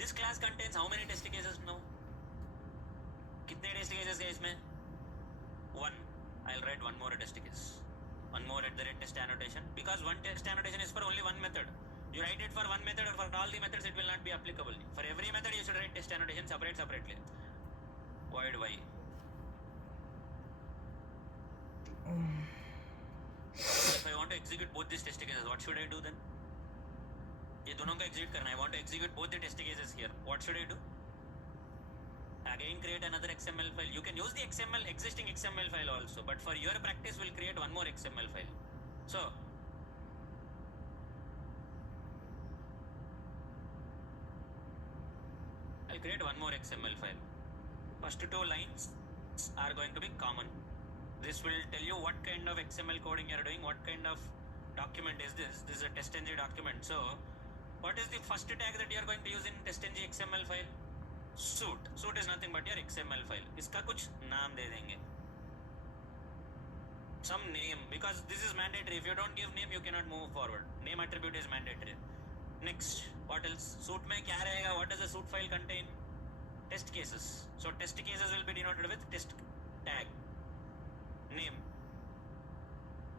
This class contains how many test cases now? कितने test cases है इसमें? One. I'll write one more test case. One more test annotation. Because one test annotation is for only one method. You write it for one method or for all the methods it will not be applicable. For every method you should write test annotation separately. Void y. If I want to execute both these test cases, what should I do then? ये दोनों को execute करना है. I want to execute both the test cases here. What should I do? Again create another XML file. You can use the existing XML file also, but for your practice we'll create one more XML file. So I'll create one more XML file. First 2 lines are going to be common. This will tell you what kind of XML coding you are doing, what kind of document is this. This is a test.ng document. So what is the first tag that you are going to use in test.ng XML file? Suit is nothing but your XML file. इसका कुछ नाम दे देंगे, some name, because this is mandatory. If you don't give name you cannot move forward. Name attribute is mandatory. Next, what else? Suit में क्या रहेगा? What does the suit file contain? Test cases. So test cases will be denoted with test tag. Name,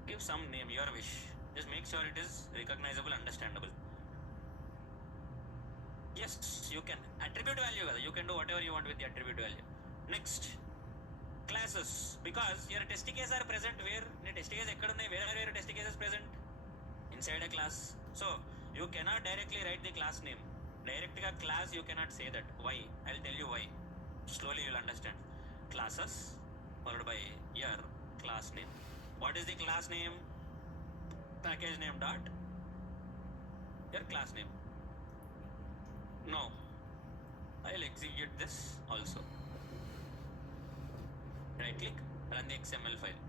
give some name, your wish. Just make sure it is recognizable, understandable. Yes, you can. Attribute value, you can do whatever you want with the attribute value. Next, classes, because your test cases are present where? Test case ekkada unnai? Where are your test cases present? Inside a class. So you cannot directly write the class name. Direct ka class you cannot say that. Why? I'll tell you why. Slowly you'll understand. Classes followed by your class name. What is the class name? Package name dot your class name. Now I'll execute this also. Right click, run the XML file.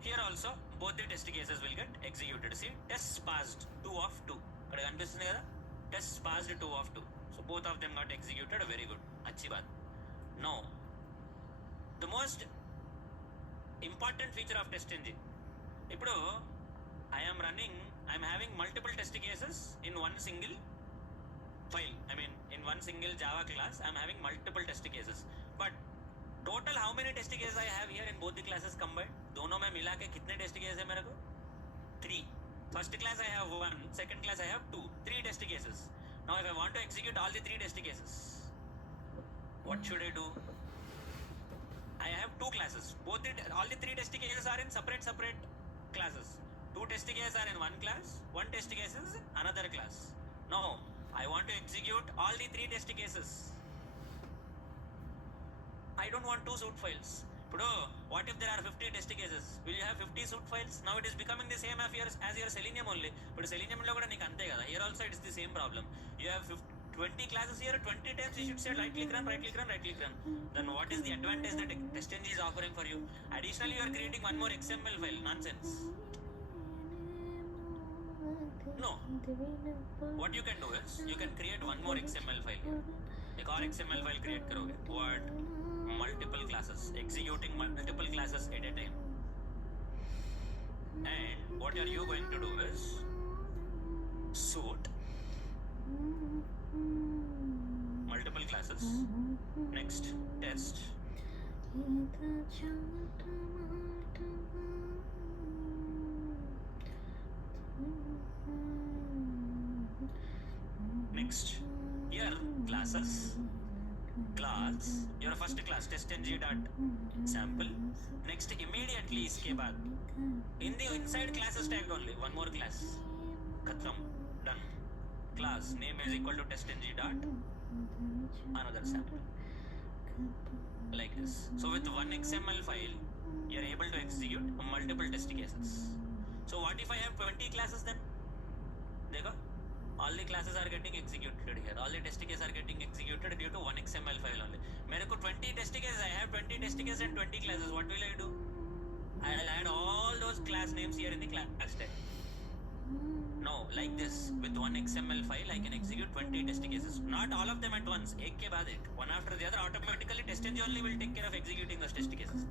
Here also both the test cases will get executed. See, tests passed 2 of 2. ఇక్కడ కనిపిస్తుంది కదా, tests passed 2 of 2. So both of them got executed. Very good, अच्छी बात. Now the most important feature of test.ng. ఇప్పుడు I am having multiple test cases in one single file. I mean in one single Java class I am having multiple test cases, but total how many test cases I have here in both the classes combined? दोनों में मिला के कितने test cases है मेरे को? 3. First class I have 1, second class I have 2. 3 test cases. Now if I want to execute all the 3 test cases, what should I do? I have 2 classes. All the 3 test cases are in separate classes. 2 test cases are in one class, 1 test case is another class. Now I want to execute all the 3 test cases. I don't want 2 suit files. But what if there are 50 test cases? Will you have 50 suit files? Now it is becoming the same as your Selenium only. But Selenium lo kuda nik ante kada. Here also it is the same problem. You have 20 classes here, 20 times you should say right click run. Then what is the advantage that test.ng is offering for you? Additionally you are creating one more XML file. Nonsense. No. What you can do is you can create one more XML file here. एक और XML file create करोगे. What? Multiple classes, executing multiple classes at a time. And what are you going to do is suit multiple classes. Next, test. Next, here classes. Class, your first class test.ng dot sample. Next, immediately इसके बाद in the inside classes tagged only one more class. खत्म, done. Class name is equal to test.ng dot another sample. Like this. So with one XML file, you are able to execute multiple test cases. So what if I have 20 classes then? देखो, all the classes are getting executed here. All the test cases are getting executed due to one XML file only. मेरे को 20 test cases, I have 20 test cases and 20 classes. What will I do? I'll add all those class names here in the class tag. No, like this, with one XML file I can execute 20 test cases. Not all of them at once. एक के बाद एक, one after the other. Automatically test.ng only will take care of executing those test cases.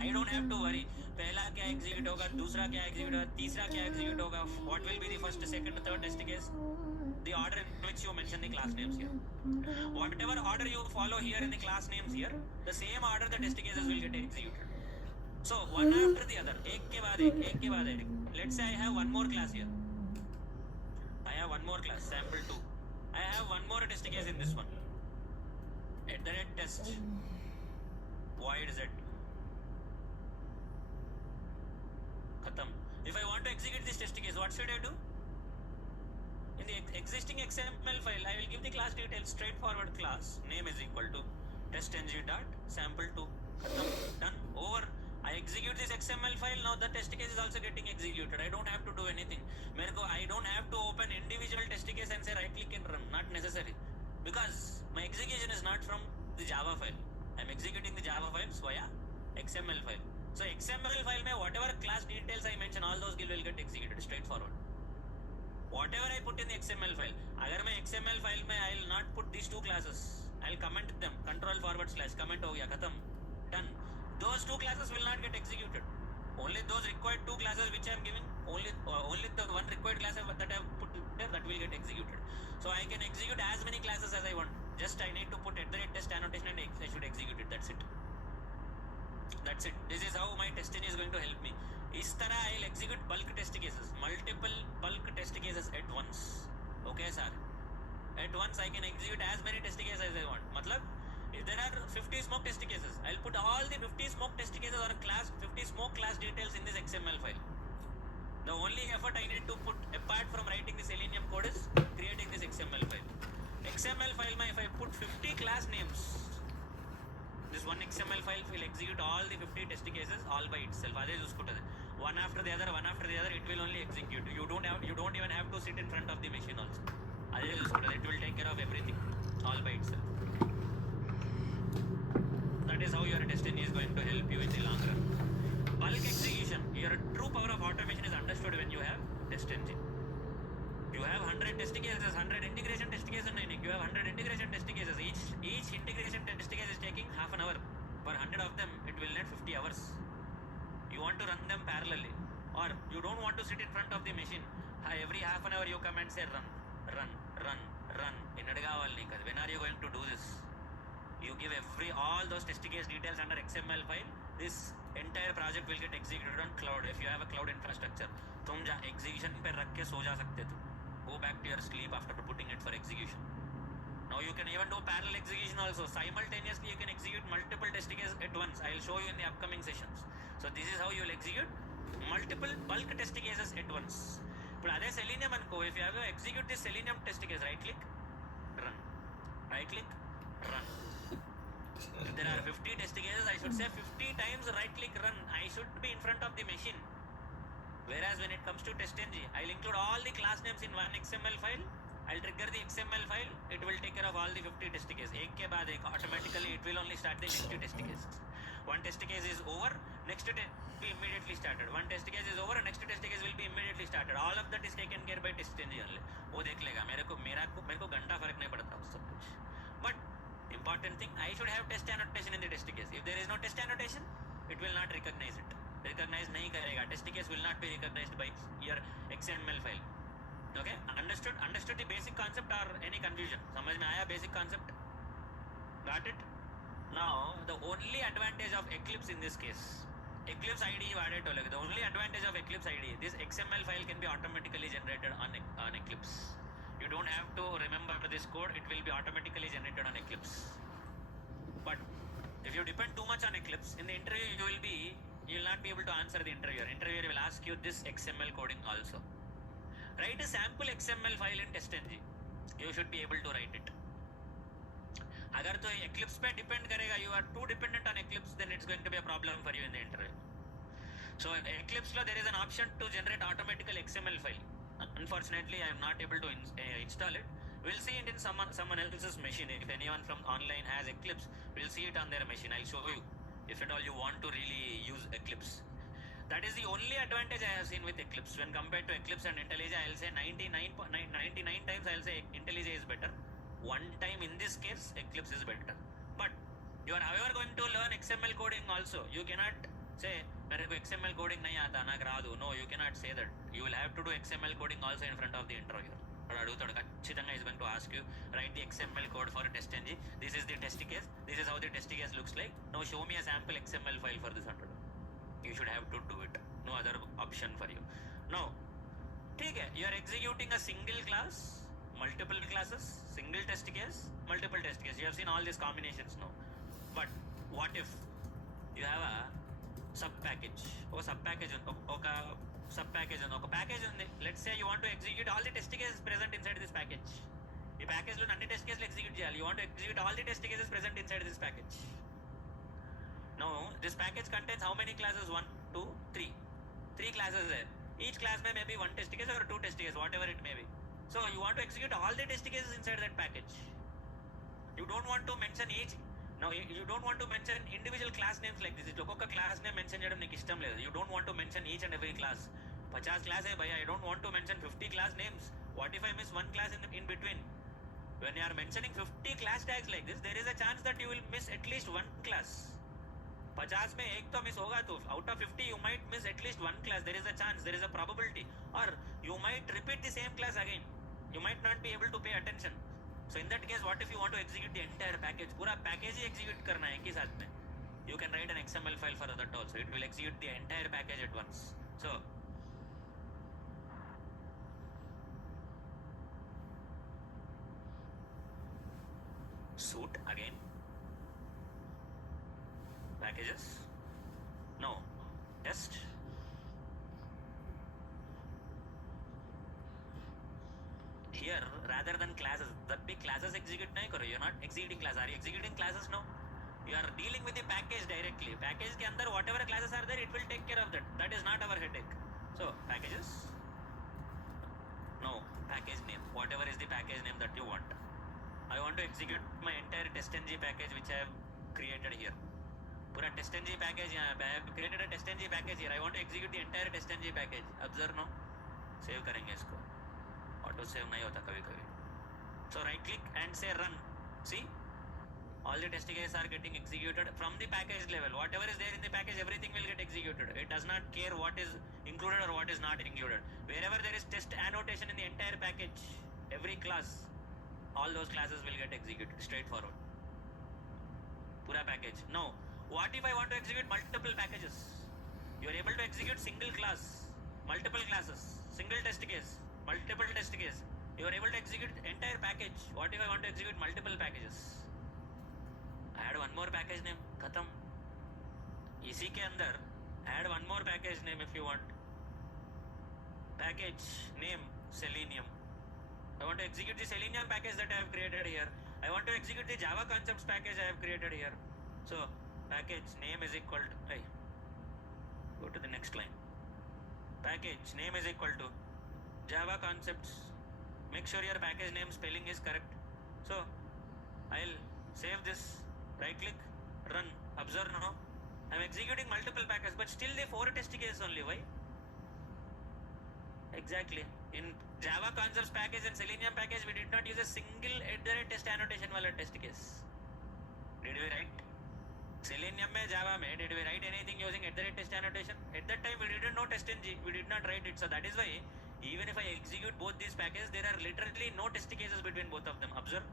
I don't have to worry. पहला क्या execute होगा, दूसरा क्या execute होगा, तीसरा क्या execute होगा. What will be the first, second, third test case? The order in which you mention the class names here. Whatever order you follow here in the class names here, the same order the test cases will get executed. So one after the other, एक के बाद एक, एक के बाद एक. Let's say I have one more class here. I have one more class, sample 2. I have one more test case in this one. At the rate test. Void z. Khatam. If I want to execute this test case, what should I do? In the existing XML file, I will give the class details, straightforward class name is equal to testng.sample2. Done. Over. I execute this XML file. Now the test case is also getting executed. I don't have to do anything. I don't have to open individual test case and say right click and run. Not necessary, because my execution is not from the Java file. I'm executing the Java files via XML file. So XML file mein whatever class details I mention, all those will get executed straightforward. Whatever I put in the XML file, agar मैं XML file में I will not put these two classes, I will comment them, control// comment हो गया, खत्म, done. Those two classes will not get executed. Only those required two classes which I am giving, only the one required class that I have put there, that will get executed. So I can execute as many classes as I want. Just I need to put @test annotation and I should execute it. That's it. That's it. This is how my test engine is going to help me. इस तरह I will execute bulk test cases, multiple bulk test cases at once. Okay sir. At once I can execute as many test cases as I want. मतलब if there are 50 smoke test cases, I'll put all the 50 smoke test cases or 50 smoke class details in this XML file. The only effort I need to put apart from writing the Selenium code is creating this XML file. XML file, if I put 50 class names, this one XML file will execute all the 50 test cases all by itself. Adhe chuskutadi. One after the other, it will only execute. You don't even have to sit in front of the machine also. Adhe chuskutadi. It will take care of everything all by itself. That is how your test engine is going to help you in the long run. Bulk execution. Your true power of automation is understood when you have test engine. You have 100 test cases, 100 integration test cases. You have 100 integration test cases. Each integration test case is taking half an hour. For 100 of them, it will need 50 hours. You want to run them parallelly, or you don't want to sit in front of the machine. Every half an hour you come and say run. When are you going to do this? You give all those test case details under XML file. This entire project will get executed on cloud. If you have a cloud infrastructure, तुम execution पे रख के सो जा सकते थे. Go back to your sleep after putting it for execution. Now you can even do parallel execution also. Simultaneously you can execute multiple test cases at once. I will show you in the upcoming sessions. So this is how you will execute multiple bulk test cases at once. But adhe Selenium anko, if you have to execute this Selenium test case, right click, run. Right click, run. If there are 50 test cases, I should say 50 times right click, run. I should be in front of the machine. Whereas when it comes to testng, I'll include all the class names in one XML file. I'll trigger the XML file. It will take care of all the 50 test cases. Ek ke baad ek, automatically it will only start the next test case. One test case is over, next test will be immediately started. One test case is over, next test case will be immediately started. All of that is taken care by testng only. वो देख लेगा. मेरे को घंटा फर्क नहीं पड़ता उस सब कुछ. But important thing, I should have test annotation in the test case. If there is no test annotation, it will not recognize it. Recognize नहीं करेगा. Test case will not be recognized by your XML file. Okay, understood the basic concept or any confusion? समझ में आया basic concept? Got it? Now the only advantage of Eclipse in this case, Eclipse IDE वाड़े टोले. The only advantage of Eclipse IDE, this XML file can be automatically generated on Eclipse. You don't have to remember this code. It will be automatically generated on Eclipse. But if you depend too much on Eclipse, in the interview you will not be able to answer the interviewer. Interviewer will ask you this XML coding also. Write a sample XML file in testng. You should be able to write it. अगर तो Eclipse पे depend करेगा, you are too dependent on Eclipse, then it's going to be a problem for you in the interview. So Eclipse there is an option to generate automatical XML file. Unfortunately, I am not able to install it. We'll see it in someone else's machine. If anyone from online has Eclipse, we'll see it on their machine. I'll show you if at all you want to really use Eclipse. That is the only advantage I have seen with Eclipse. When compared to Eclipse and IntelliJ, I'll say 99 times I'll say IntelliJ is better. One time in this case, Eclipse is better. But you are however going to learn XML coding also. You cannot say, मेरे को XML coding नहीं आता ना करा दूँ. No, you cannot say that. You will have to do XML coding also in front of the interviewer. ఖచ్చితంగా is going to ask you, write the XML code for testng. This is the test case. This is how the test case looks like. Now show me a sample XML file for this 100. You should have to do it. No other option for you. Now, ठीक है, you are executing a single class, multiple classes, single test case, multiple test case. You have seen all these combinations now. But what if you have a sub package? ఒక package ఉంది. Let's say you want to execute all the test case present inside this package. ఈ package లో అన్ని test కేసులు execute చేయాలి. You want to execute all the test cases present inside this package. Now this package contains how many classes? 1, 2, 3. 3 classes there. Each class may be one test case or 2 test cases, whatever it may be. So you want to execute all the test cases inside that package. You don't want to mention each. Now you don't want to mention individual class names like this. ఒక్కొక్క class name mention చేయడం నీకు ఇష్టం లేదు. You don't want to mention each and every class. 50 class hai bhaiya, I don't want to mention 50 class names. What if I miss one class in between? When you are mentioning 50 class tags like this, there is a chance that you will miss at least one class. 50 में एक तो miss होगा, तो out of 50 you might miss at least one class. There is a chance, there is a probability, or you might repeat the same class again. You might not be able to pay attention. So in that case, what if you want to execute the entire package? पूरा package ही execute करना है एक ही साथ में. You can write an XML file for that also. It will execute the entire package at once. So suit again. Packages. No. Test. Here, rather than classes, the big classes execute nahi karo. You're not executing class. Are you executing classes? No. You are dealing with the package directly. Package ke andar whatever classes are there, it will take care of that. That is not our headache. So packages. No. Package name. Whatever is the package name that you want. I want to execute my entire testng package which I have created here. पूरा testng package यहाँ पे. I have created a testng package here. I want to execute the entire testng package. Observe now. Save करेंगे इसको. Auto save नहीं होता कभी कभी. So right click and say run. See, all the test cases are getting executed from the package level. Whatever is there in the package, everything will get executed. It does not care what is included or what is not included. Wherever there is test annotation in the entire package, every class, all those classes will get executed. Straightforward. Pura package. Now, what if I want to execute multiple packages? You are able to execute single class, multiple classes, single test case, multiple test case. You are able to execute the entire package. What if I want to execute multiple packages? Add one more package name. Khatam. इसी के अंदर add one more package name if you want. Package name Selenium. I want to execute the Selenium package that I have created here. I want to execute the Java concepts package I have created here. So package name is equal to, hey, go to the next line. Package name is equal to Java concepts. Make sure your package name spelling is correct. So I'll save this, right click, run. Observe now, I'm executing multiple packages, but still the 4 test cases only. Why? Exactly. In Java concepts package and Selenium package, we did not use a single test annotation wala test case. Did we write? Selenium में Java में did we write anything using test annotation? At that time we didn't know testng. We did not write it. So that is why even if I execute both these packages, there are literally no test cases between both of them. Observe.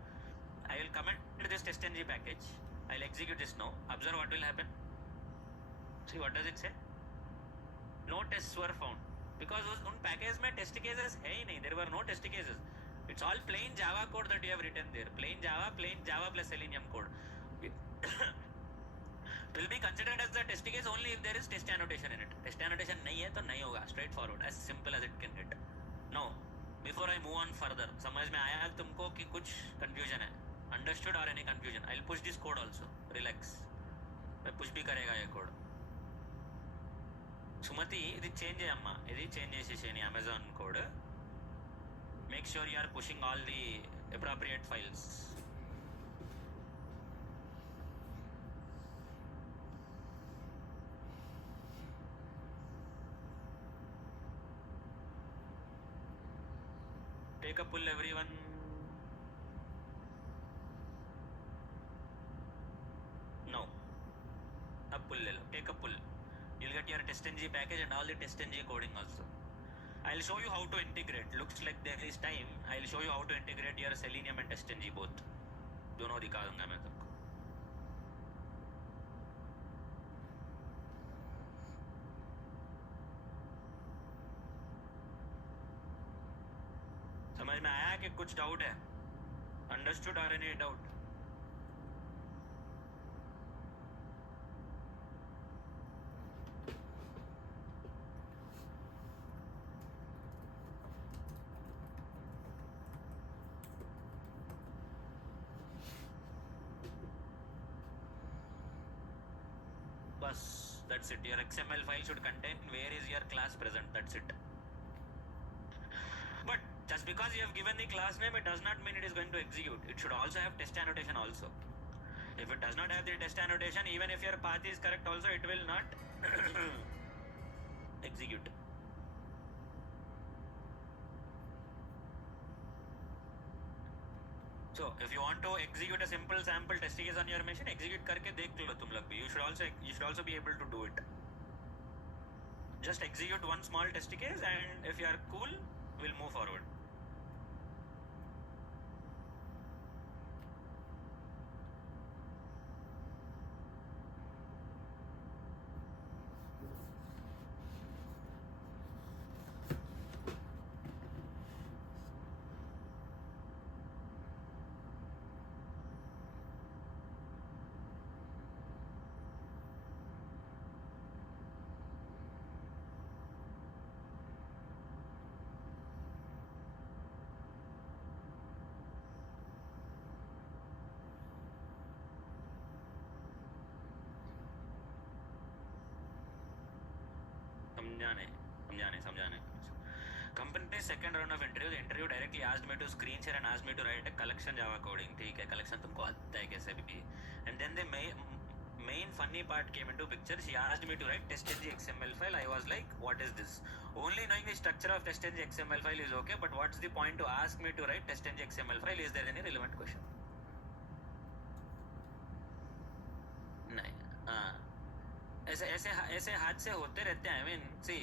I will comment this testng package. I'll execute this now. Observe what will happen. See what does it say? No tests were found. Because उन packages में test cases है ही नहीं. There were no test cases. It's all plain Java code that you have written there. Plain Java plus Selenium code. It will be considered as a test case only if there is test annotation in it. Test annotation नहीं है तो नहीं होगा. Straightforward. As simple as it can get. Now, before I move on further, समझ में आया तुमको कि कुछ confusion है? Understood or any confusion? I'll push this code also. Relax. मैं push भी करेगा ये code. సుమతి ఇది చేంజ్ చేయమ్మా, ఇది చేంజ్ చేసేసేయండి Amazon code. Make sure you are pushing all the appropriate files. Take a pull everyone. No अब पुल ले लो. Take a pull. You'll get your testng package and all the testng coding also. I'll show you how to integrate. Looks like there is time. I'll show you how to integrate your Selenium and testng both. दोनों दिखा दूंगा मैं तुमको. समझ में आया कि कुछ डाउट है? Understood or any doubt? class. That's it. Your XML file should contain where is your class present. That's it. But just because you have given the class name, it does not mean it is going to execute. It should also have test annotation also. If it does not have the test annotation, even if your path is correct also, it will not execute. So if you want to execute a simple sample test case on your machine, execute करके देख लो तुम लोग भी. You should also be able to do it. Just execute one small test case, and if you are cool, we'll move forward. समझाने. Company second round of interview. The interview directly asked me to screen share and asked me to write a collection Java coding. ठीक है, collection तुमको आता है कैसे भी. And then the main funny part came into picture. She asked me to write test.ng XML file. I was like, what is this? Only knowing the structure of test.ng XML file is okay, but what's the point to ask me to write test.ng XML file? Is there any relevant question? नहीं. ऐसे हाथ से होते रहते हैं. I mean, see,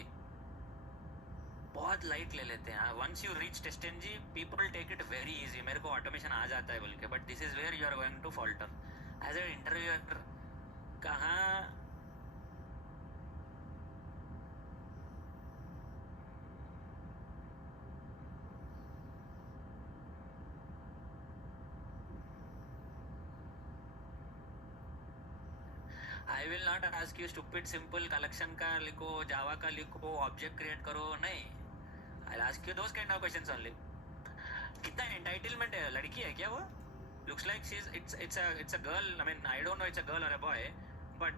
बहुत light ले लेते हैं. Once you reach TestNG, people take it very easy. मेरे को ऑटोमेशन आ जाता है बोल के, but this is where you are going to falter as a interviewer. कहाँ I will not ask you stupid simple collection का लिखो, जावा का लिखो, ऑब्जेक्ट क्रिएट करो. नहीं, I'll ask you those kind of questions only. कितना entitlement है. लड़की है क्या वो? Looks like it's a girl. I mean, I don't know it's a girl or a boy, but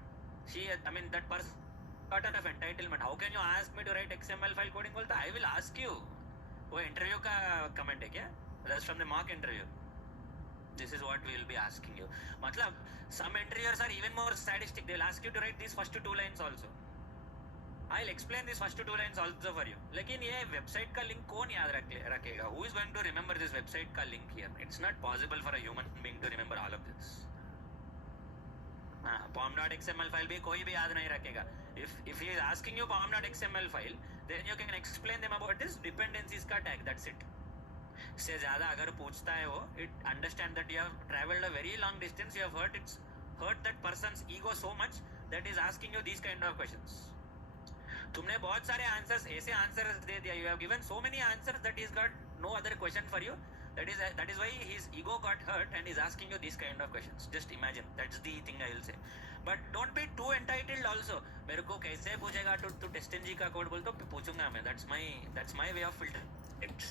I mean that person got out of entitlement. How can you ask me to write XML file coding? बोलता I will ask you. वो interview का comment है क्या? That's from the mock interview. This is what we will be asking you. मतलब some interviewers are even more sadistic. They will ask you to write these first two lines also. I'll explain these first two lines also for you. लेकिन ये website का link कौन याद रखेगा? Who is going to remember this website का link here? It's not possible for a human being to remember all of this. pom.xml file भी कोई भी याद नहीं रखेगा. If he is asking you pom.xml file, then you can explain them about this dependencies का tag. That's it. से ज़्यादा अगर पूछता है वो, it understand that you have traveled a very long distance, you have hurt that person's ego so much that is asking you these kind of questions. तुमने बहुत सारे आंसर्स, ऐसे आंसर्स दे दिया. You have given so many answers that he's got no other question for you. That is why his ego got hurt and he's asking you these kind of questions. Just imagine. That's the thing I will say. But don't be too entitled also. मेरे को कैसे पूछेगा तू टेस्ट.ng का code बोल तो पूछूंगा मैं. That's my way of filter it.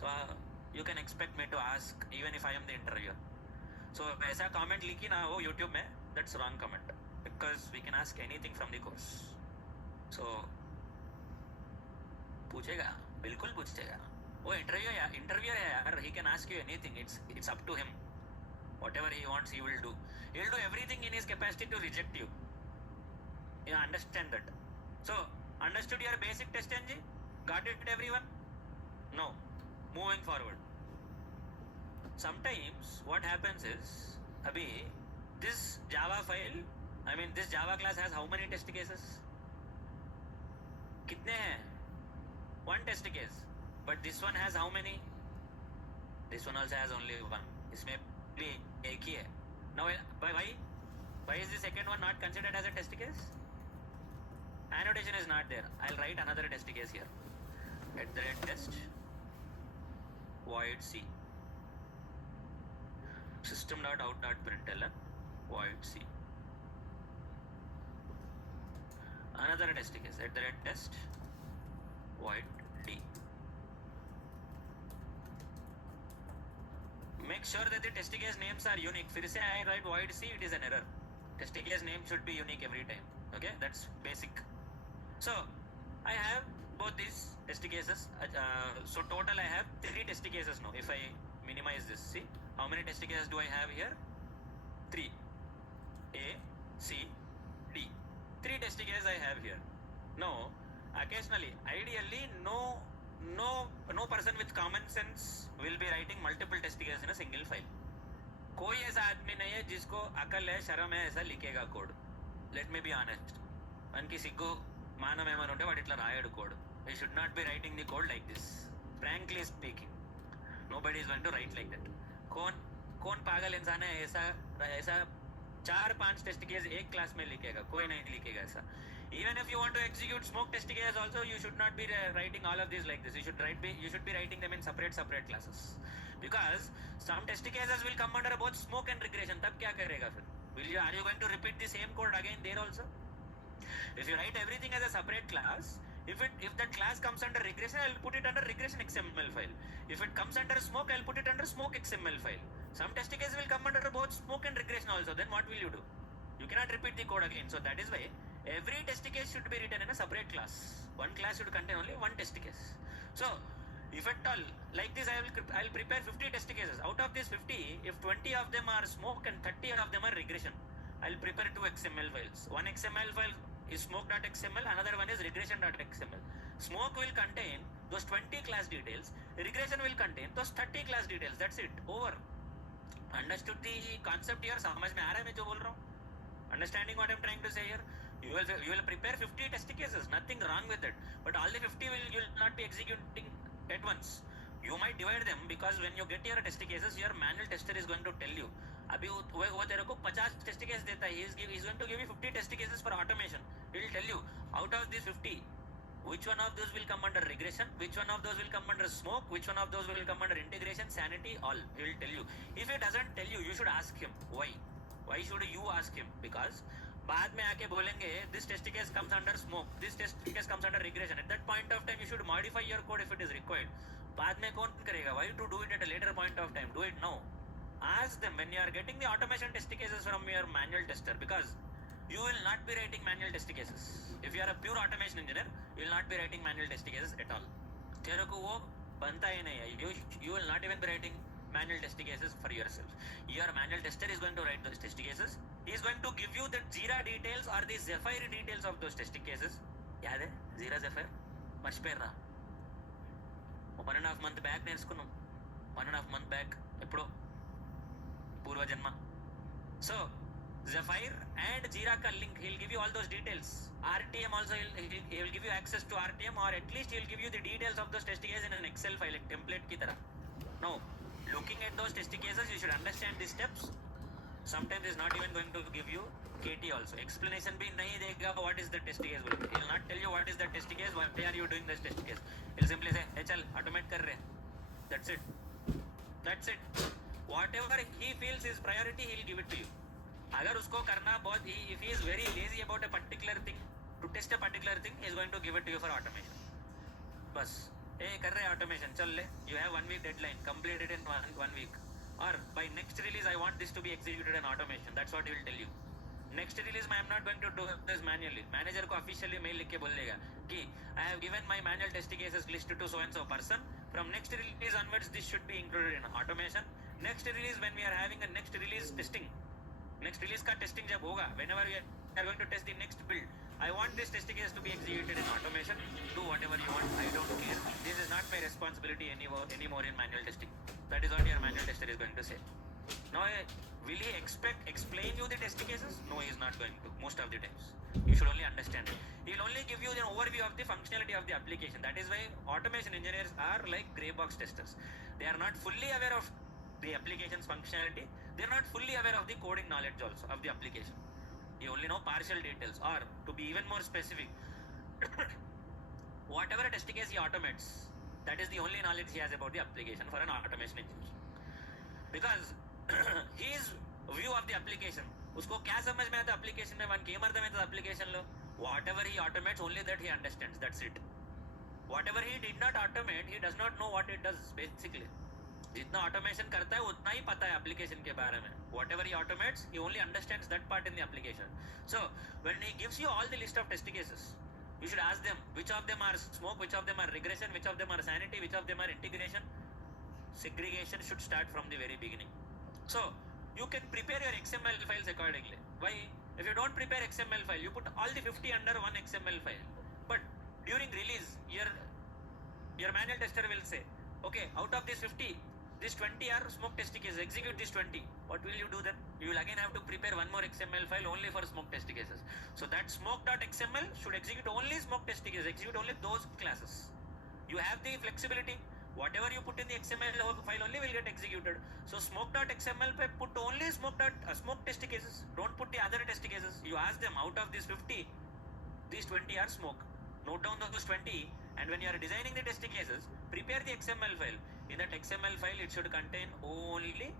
So you can expect me to ask even if I am the interviewer. So ऐसा comment लिखी ना हो YouTube में, that's wrong comment, because we can ask anything from the course. So पूछेगा, बिल्कुल पूछेगा. वो interviewer है यार. He can ask you anything. It's up to him. Whatever he wants, he will do. He will do everything in his capacity to reject you. You understand that? So understood your basic test.ng? Got it, everyone? No. Moving forward. Sometimes what happens is, abhi this Java file, I mean this Java class has how many test cases? कितने हैं? One test case. But this one has how many? This one also has only one. इसमें भी एक ही है. Now why is the second one not considered as a test case? Annotation is not there. I'll write another test case here. @test void c system.out.println void c. Another test case @test void d. Make sure that the test case names are unique. फिर से I write void c, it is an error. Test case name should be unique every time. Okay, that's basic. So I have both these test cases. So total I have 3 test cases now. If I minimize this, see how many test cases do I have here? 3. A, C, D. 3 test cases I have here. Now occasionally, ideally, no person with common sense will be writing multiple test cases in a single file. कोई ऐसा आदमी नहीं है जिसको अकल है, शर्म है, ऐसा लिखेगा code. Let me be honest. మనకి సిగ్గు మానం ఏమైనా ఉంటే వాడు ఇట్లా రాయడు code. We should not be writing the code like this. Frankly speaking, nobody is going to write like that. कौन पागल इंसान है ऐसा 4-5 टेस्ट केस एक क्लास में लिखेगा? कोई नहीं लिखेगा ऐसा. Even if you want to execute smoke test cases also, you should not be writing all of these like this. You should be writing them in separate classes, because some test cases will come under both smoke and regression. तब क्या करेगा फिर? Are you going to repeat the same code again there also? If you write everything as a separate class, if that class comes under regression, I'll put it under regression XML file. If it comes under smoke, I'll put it under smoke XML file. Some test cases will come under both smoke and regression also. Then what will you do? You cannot repeat the code again. So that is why every test case should be written in a separate class. One class should contain only one test case. So if at all like this, I'll prepare 50 test cases. Out of these 50, if 20 of them are smoke and 30 of them are regression, I'll prepare 2 XML files. One XML file is smoke.xml, another one is regression.xml. Smoke will contain those 20 class details, regression will contain those 30 class details. That's it, over. Understood the concept here? समझ में आ रहा है मैं जो बोल रहा हूँ? Understanding what I'm trying to say here? You will prepare 50 test cases, nothing wrong with it, but all the 50 you will not be executing at once. You might divide them, because when you get your test cases, your manual tester is going to tell you, अभी वो तेरे को 50 test case देता है, he is going to give you 50 test cases for automation. He will tell you, out of these 50, which one of those will come under regression, which one of those will come under smoke, which one of those will come under integration, sanity, all. He will tell you. If he doesn't tell you, you should ask him. Why should you ask him? Because बाद में आके बोलेंगे this test case comes under smoke, this test case comes under regression. At that point of time, you should modify your code if it is required. बाद में कौन करेगा? Why to do it at a later point of time? Do it now. Ask them when you are getting the automation test cases from your manual tester, because you will not be writing manual test cases. If you are a pure automation engineer, you will not be writing manual test cases at all. तेरे को वो बनता ही नहीं है. You will not even be writing manual test cases for yourself. Your manual tester is going to write those test cases. He is going to give you the Jira details or the Zephyr details of those test cases. याद है Jira Zephyr? మర్చిపోయారా? 1.5 month back నేర్చుకున్నాం. 1.5 month back ఎప్పుడో పూర్వజన్మ. So Zephyr and Jira ka link, he'll give you all those details. RTM also, he will give you access to RTM, or at least he'll give you the details of those test cases in an Excel file, like template ki tarah. Now looking at those test cases, you should understand the steps. Sometimes he's not even going to give you KT also. Explanation bhi nahi dega what is the test case. He will not tell you what is the test case, why are you doing this test case. He'll simply say, hey chal automate kar rahe. That's it. Whatever he feels is priority, he'll give it to you. अगर उसको करना बहुत, if he is very lazy about a particular thing, to test a particular thing, he is going to give it to you for automation. बस कर रहे automation, चल ले, you have 1 week deadline, complete it in one week, or by next release I want this to be executed in automation. That's what he will tell you. Next release I am not going to do this manually. Manager को officially mail लिख के बोलेगा कि I have given my manual test cases list to so and so person. From next release onwards, this should be included in automation. Next release, when we are having a next release testing, next release का testing जब होगा, whenever we are going to test the next build, I want this testing case to be executed in automation. Do whatever you want, I don't care. This is not my responsibility anymore in manual testing. That is what your manual tester is going to say. Now will he explain you the testing cases? No, he is not going to, most of the times. You should only understand it. He will only give you an overview of the functionality of the application. That is why automation engineers are like grey box testers. They are not fully aware of the application's functionality. They are not fully aware of the coding knowledge also of the application. You only know partial details, or to be even more specific, whatever test case he automates, that is the only knowledge he has about the application for an automation engineer. Because his view of the application, उसको क्या समझ में आता है application में, one केम अर्थम है application low, whatever he automates, only that he understands. That's it. Whatever he did not automate, he does not know what it does basically. जितना ऑटोमेशन करता है उतना ही पता है एप्लीकेशन के बारे में. Whatever he automates, he only understands that part in the application. So when he gives you all the list of test cases, you should ask them which of them are smoke, which of them are regression, which of them are sanity, which of them are integration. Segregation should start from the very beginning. So you can prepare your XML files accordingly. Why? If you don't prepare XML file, you put all the 50 under one XML file. But during release, your manual tester will say, okay, out of these 50, these 20 are smoke test cases, execute these 20. What will you do then? You will again have to prepare one more XML file only for smoke test cases. So that smoke.xml should execute only smoke test cases, execute only those classes. You have the flexibility. Whatever you put in the XML file only will get executed. So smoke.xml pe put only smoke test cases. Don't put the other test cases. You ask them, out of these 50, these 20 are smoke. Note down those 20, and when you are designing the test cases, prepare the XML file. In that XML file, it should contain only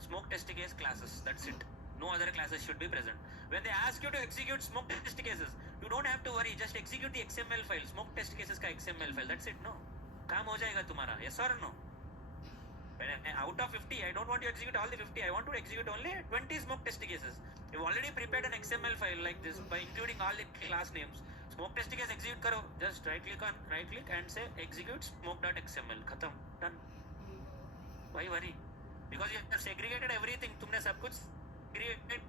smoke test case classes. That's it. No other classes should be present. When they ask you to execute smoke test cases, you don't have to worry. Just execute the XML file, smoke test cases ka XML file. That's it. No, काम हो जाएगा तुम्हारा. Yes or no? When out of 50, I don't want to execute all the 50. I want to execute only 20 smoke test cases. You've already prepared an XML file like this by including all the class names. Smoke test case execute करो. Just right click and say execute smoke.xml. खत्म. Done. Why worry? Because you have segregated everything. तुमने सब कुछ segregated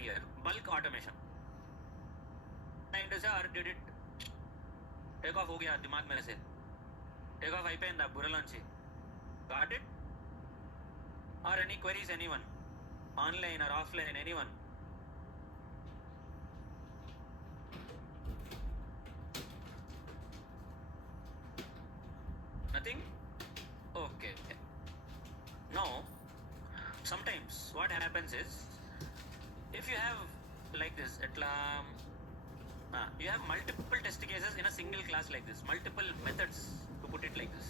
here. Bulk automation. Or did it take off हो गया दिमाग में से? Take off అయిపోయిందా బుర్రలోంచి? Got it? Or any queries, anyone? Online or offline, anyone? Nothing? Okay. Now, sometimes what happens is, if you have like this, you have multiple test cases in a single class like this, multiple methods to put it like this.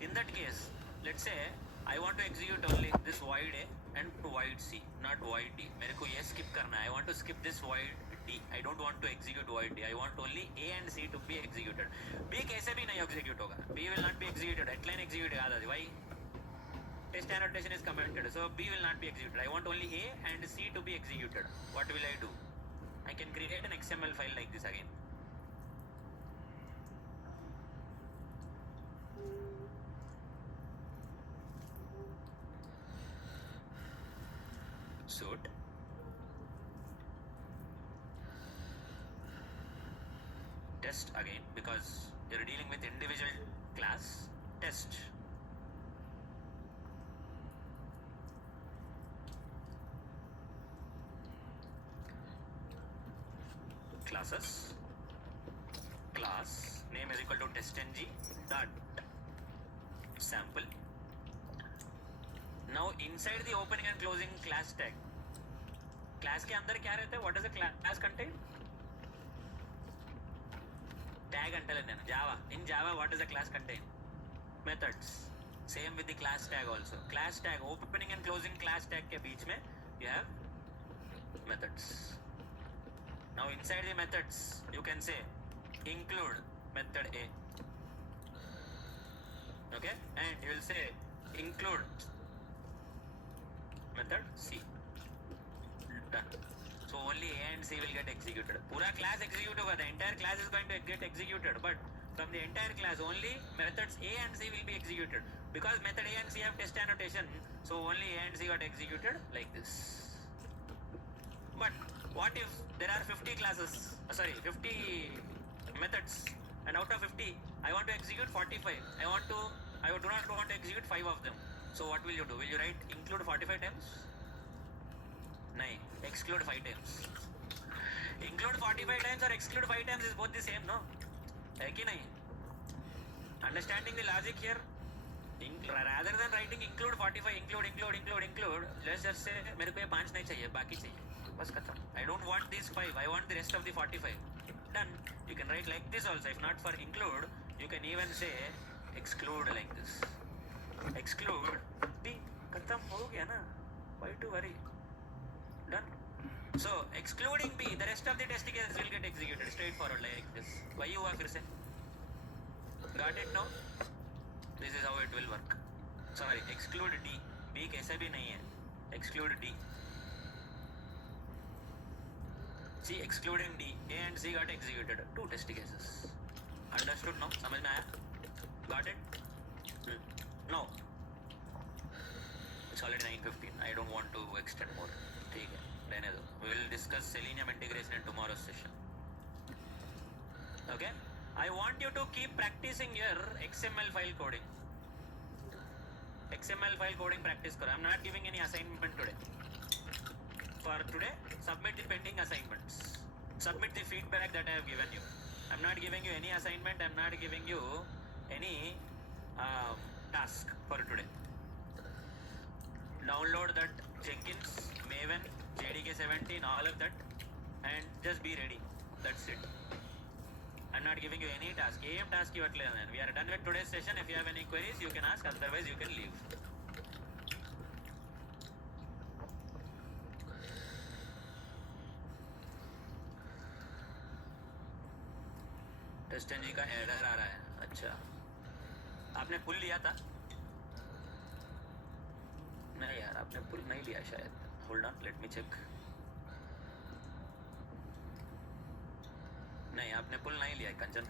In that case, let's say I want to execute only this void A and void C, not void D. मेरे को ये skip करना है. I want to skip this void D. I don't want to execute void D. I want only A and C to be executed. B कैसे भी नहीं execute होगा. B will not be executed. Headline execute याद आती. Why? Test annotation is commented, so B will not be executed. I want only A and C to be executed. What will I do? I can create an XML file like this again. Suit. Test again, because you're dealing with individual class. Test. Classes. Class name is equal to testng dot sample. Now inside the opening and closing class tag, class के अंदर क्या रहता है? What does the class contain? Tag until है Java. In Java, what does the class contain? Methods. Same with the class tag also. Class tag, opening and closing class tag के बीच में you have methods. Now inside the methods, you can say include method A. Okay, and you will say include method C. Done. So only A and C will get executed. पूरा class execute होगा. The entire class is going to get executed, but from the entire class only methods A and C will be executed. Because method A and C have test annotation, so only A and C got executed like this. But what if there are 50 classes, 50 methods, and out of 50, I want to execute 45. I do not want to execute 5 of them. So what will you do? Will you write include 45 times? No, exclude 5 times. Include 45 times or exclude 5 times is both the same, no? है कि नहीं? Understanding the logic here, rather than writing include 45, include, let's just say मेरे को ये 5 नहीं चाहिए, बाकी चाहिए. बस खत्म. I don't want these 5. I want the rest of the 45. Done. You can write like this also. If not for include, you can even say exclude like this. Exclude B. Khatam ho gaya na. Why to worry? Done. So excluding B, the rest of the test cases will get executed straightforward like this. Why हुआ फिर से? Got it now? This is how it will work. Sorry, exclude D. B कैसे भी नहीं है. Exclude D. See, excluding D, A and C got executed. 2 test cases. Understood now? समझ में आया? Got it? No. It's already 9:15. I don't want to extend more. ठीक है, रहने दो. We will discuss Selenium integration in tomorrow's session. Okay? I want you to keep practicing your XML file coding. XML file coding practice करो. I'm not giving any assignment today. For today, submit the pending assignments. Submit the feedback that I have given you. I'm not giving you any assignment. I'm not giving you any task for today. Download that Jenkins, Maven, JDK 17, all of that, and just be ready. That's it. I'm not giving you any task. AM task you We are done with today's session. If you have any queries, you can ask. Otherwise, you can leave. Test जी का error आ रहा है. अच्छा, आपने पुल लिया था? नहीं यार, आपने पुल नहीं लिया शायद. Hold on, let me check. नहीं, आपने पुल नहीं लिया कंचन.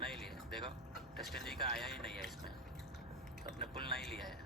नहीं लिया. देखो, टेस्ट जी का आया ही नहीं है इसमें, तो आपने पुल नहीं लिया है.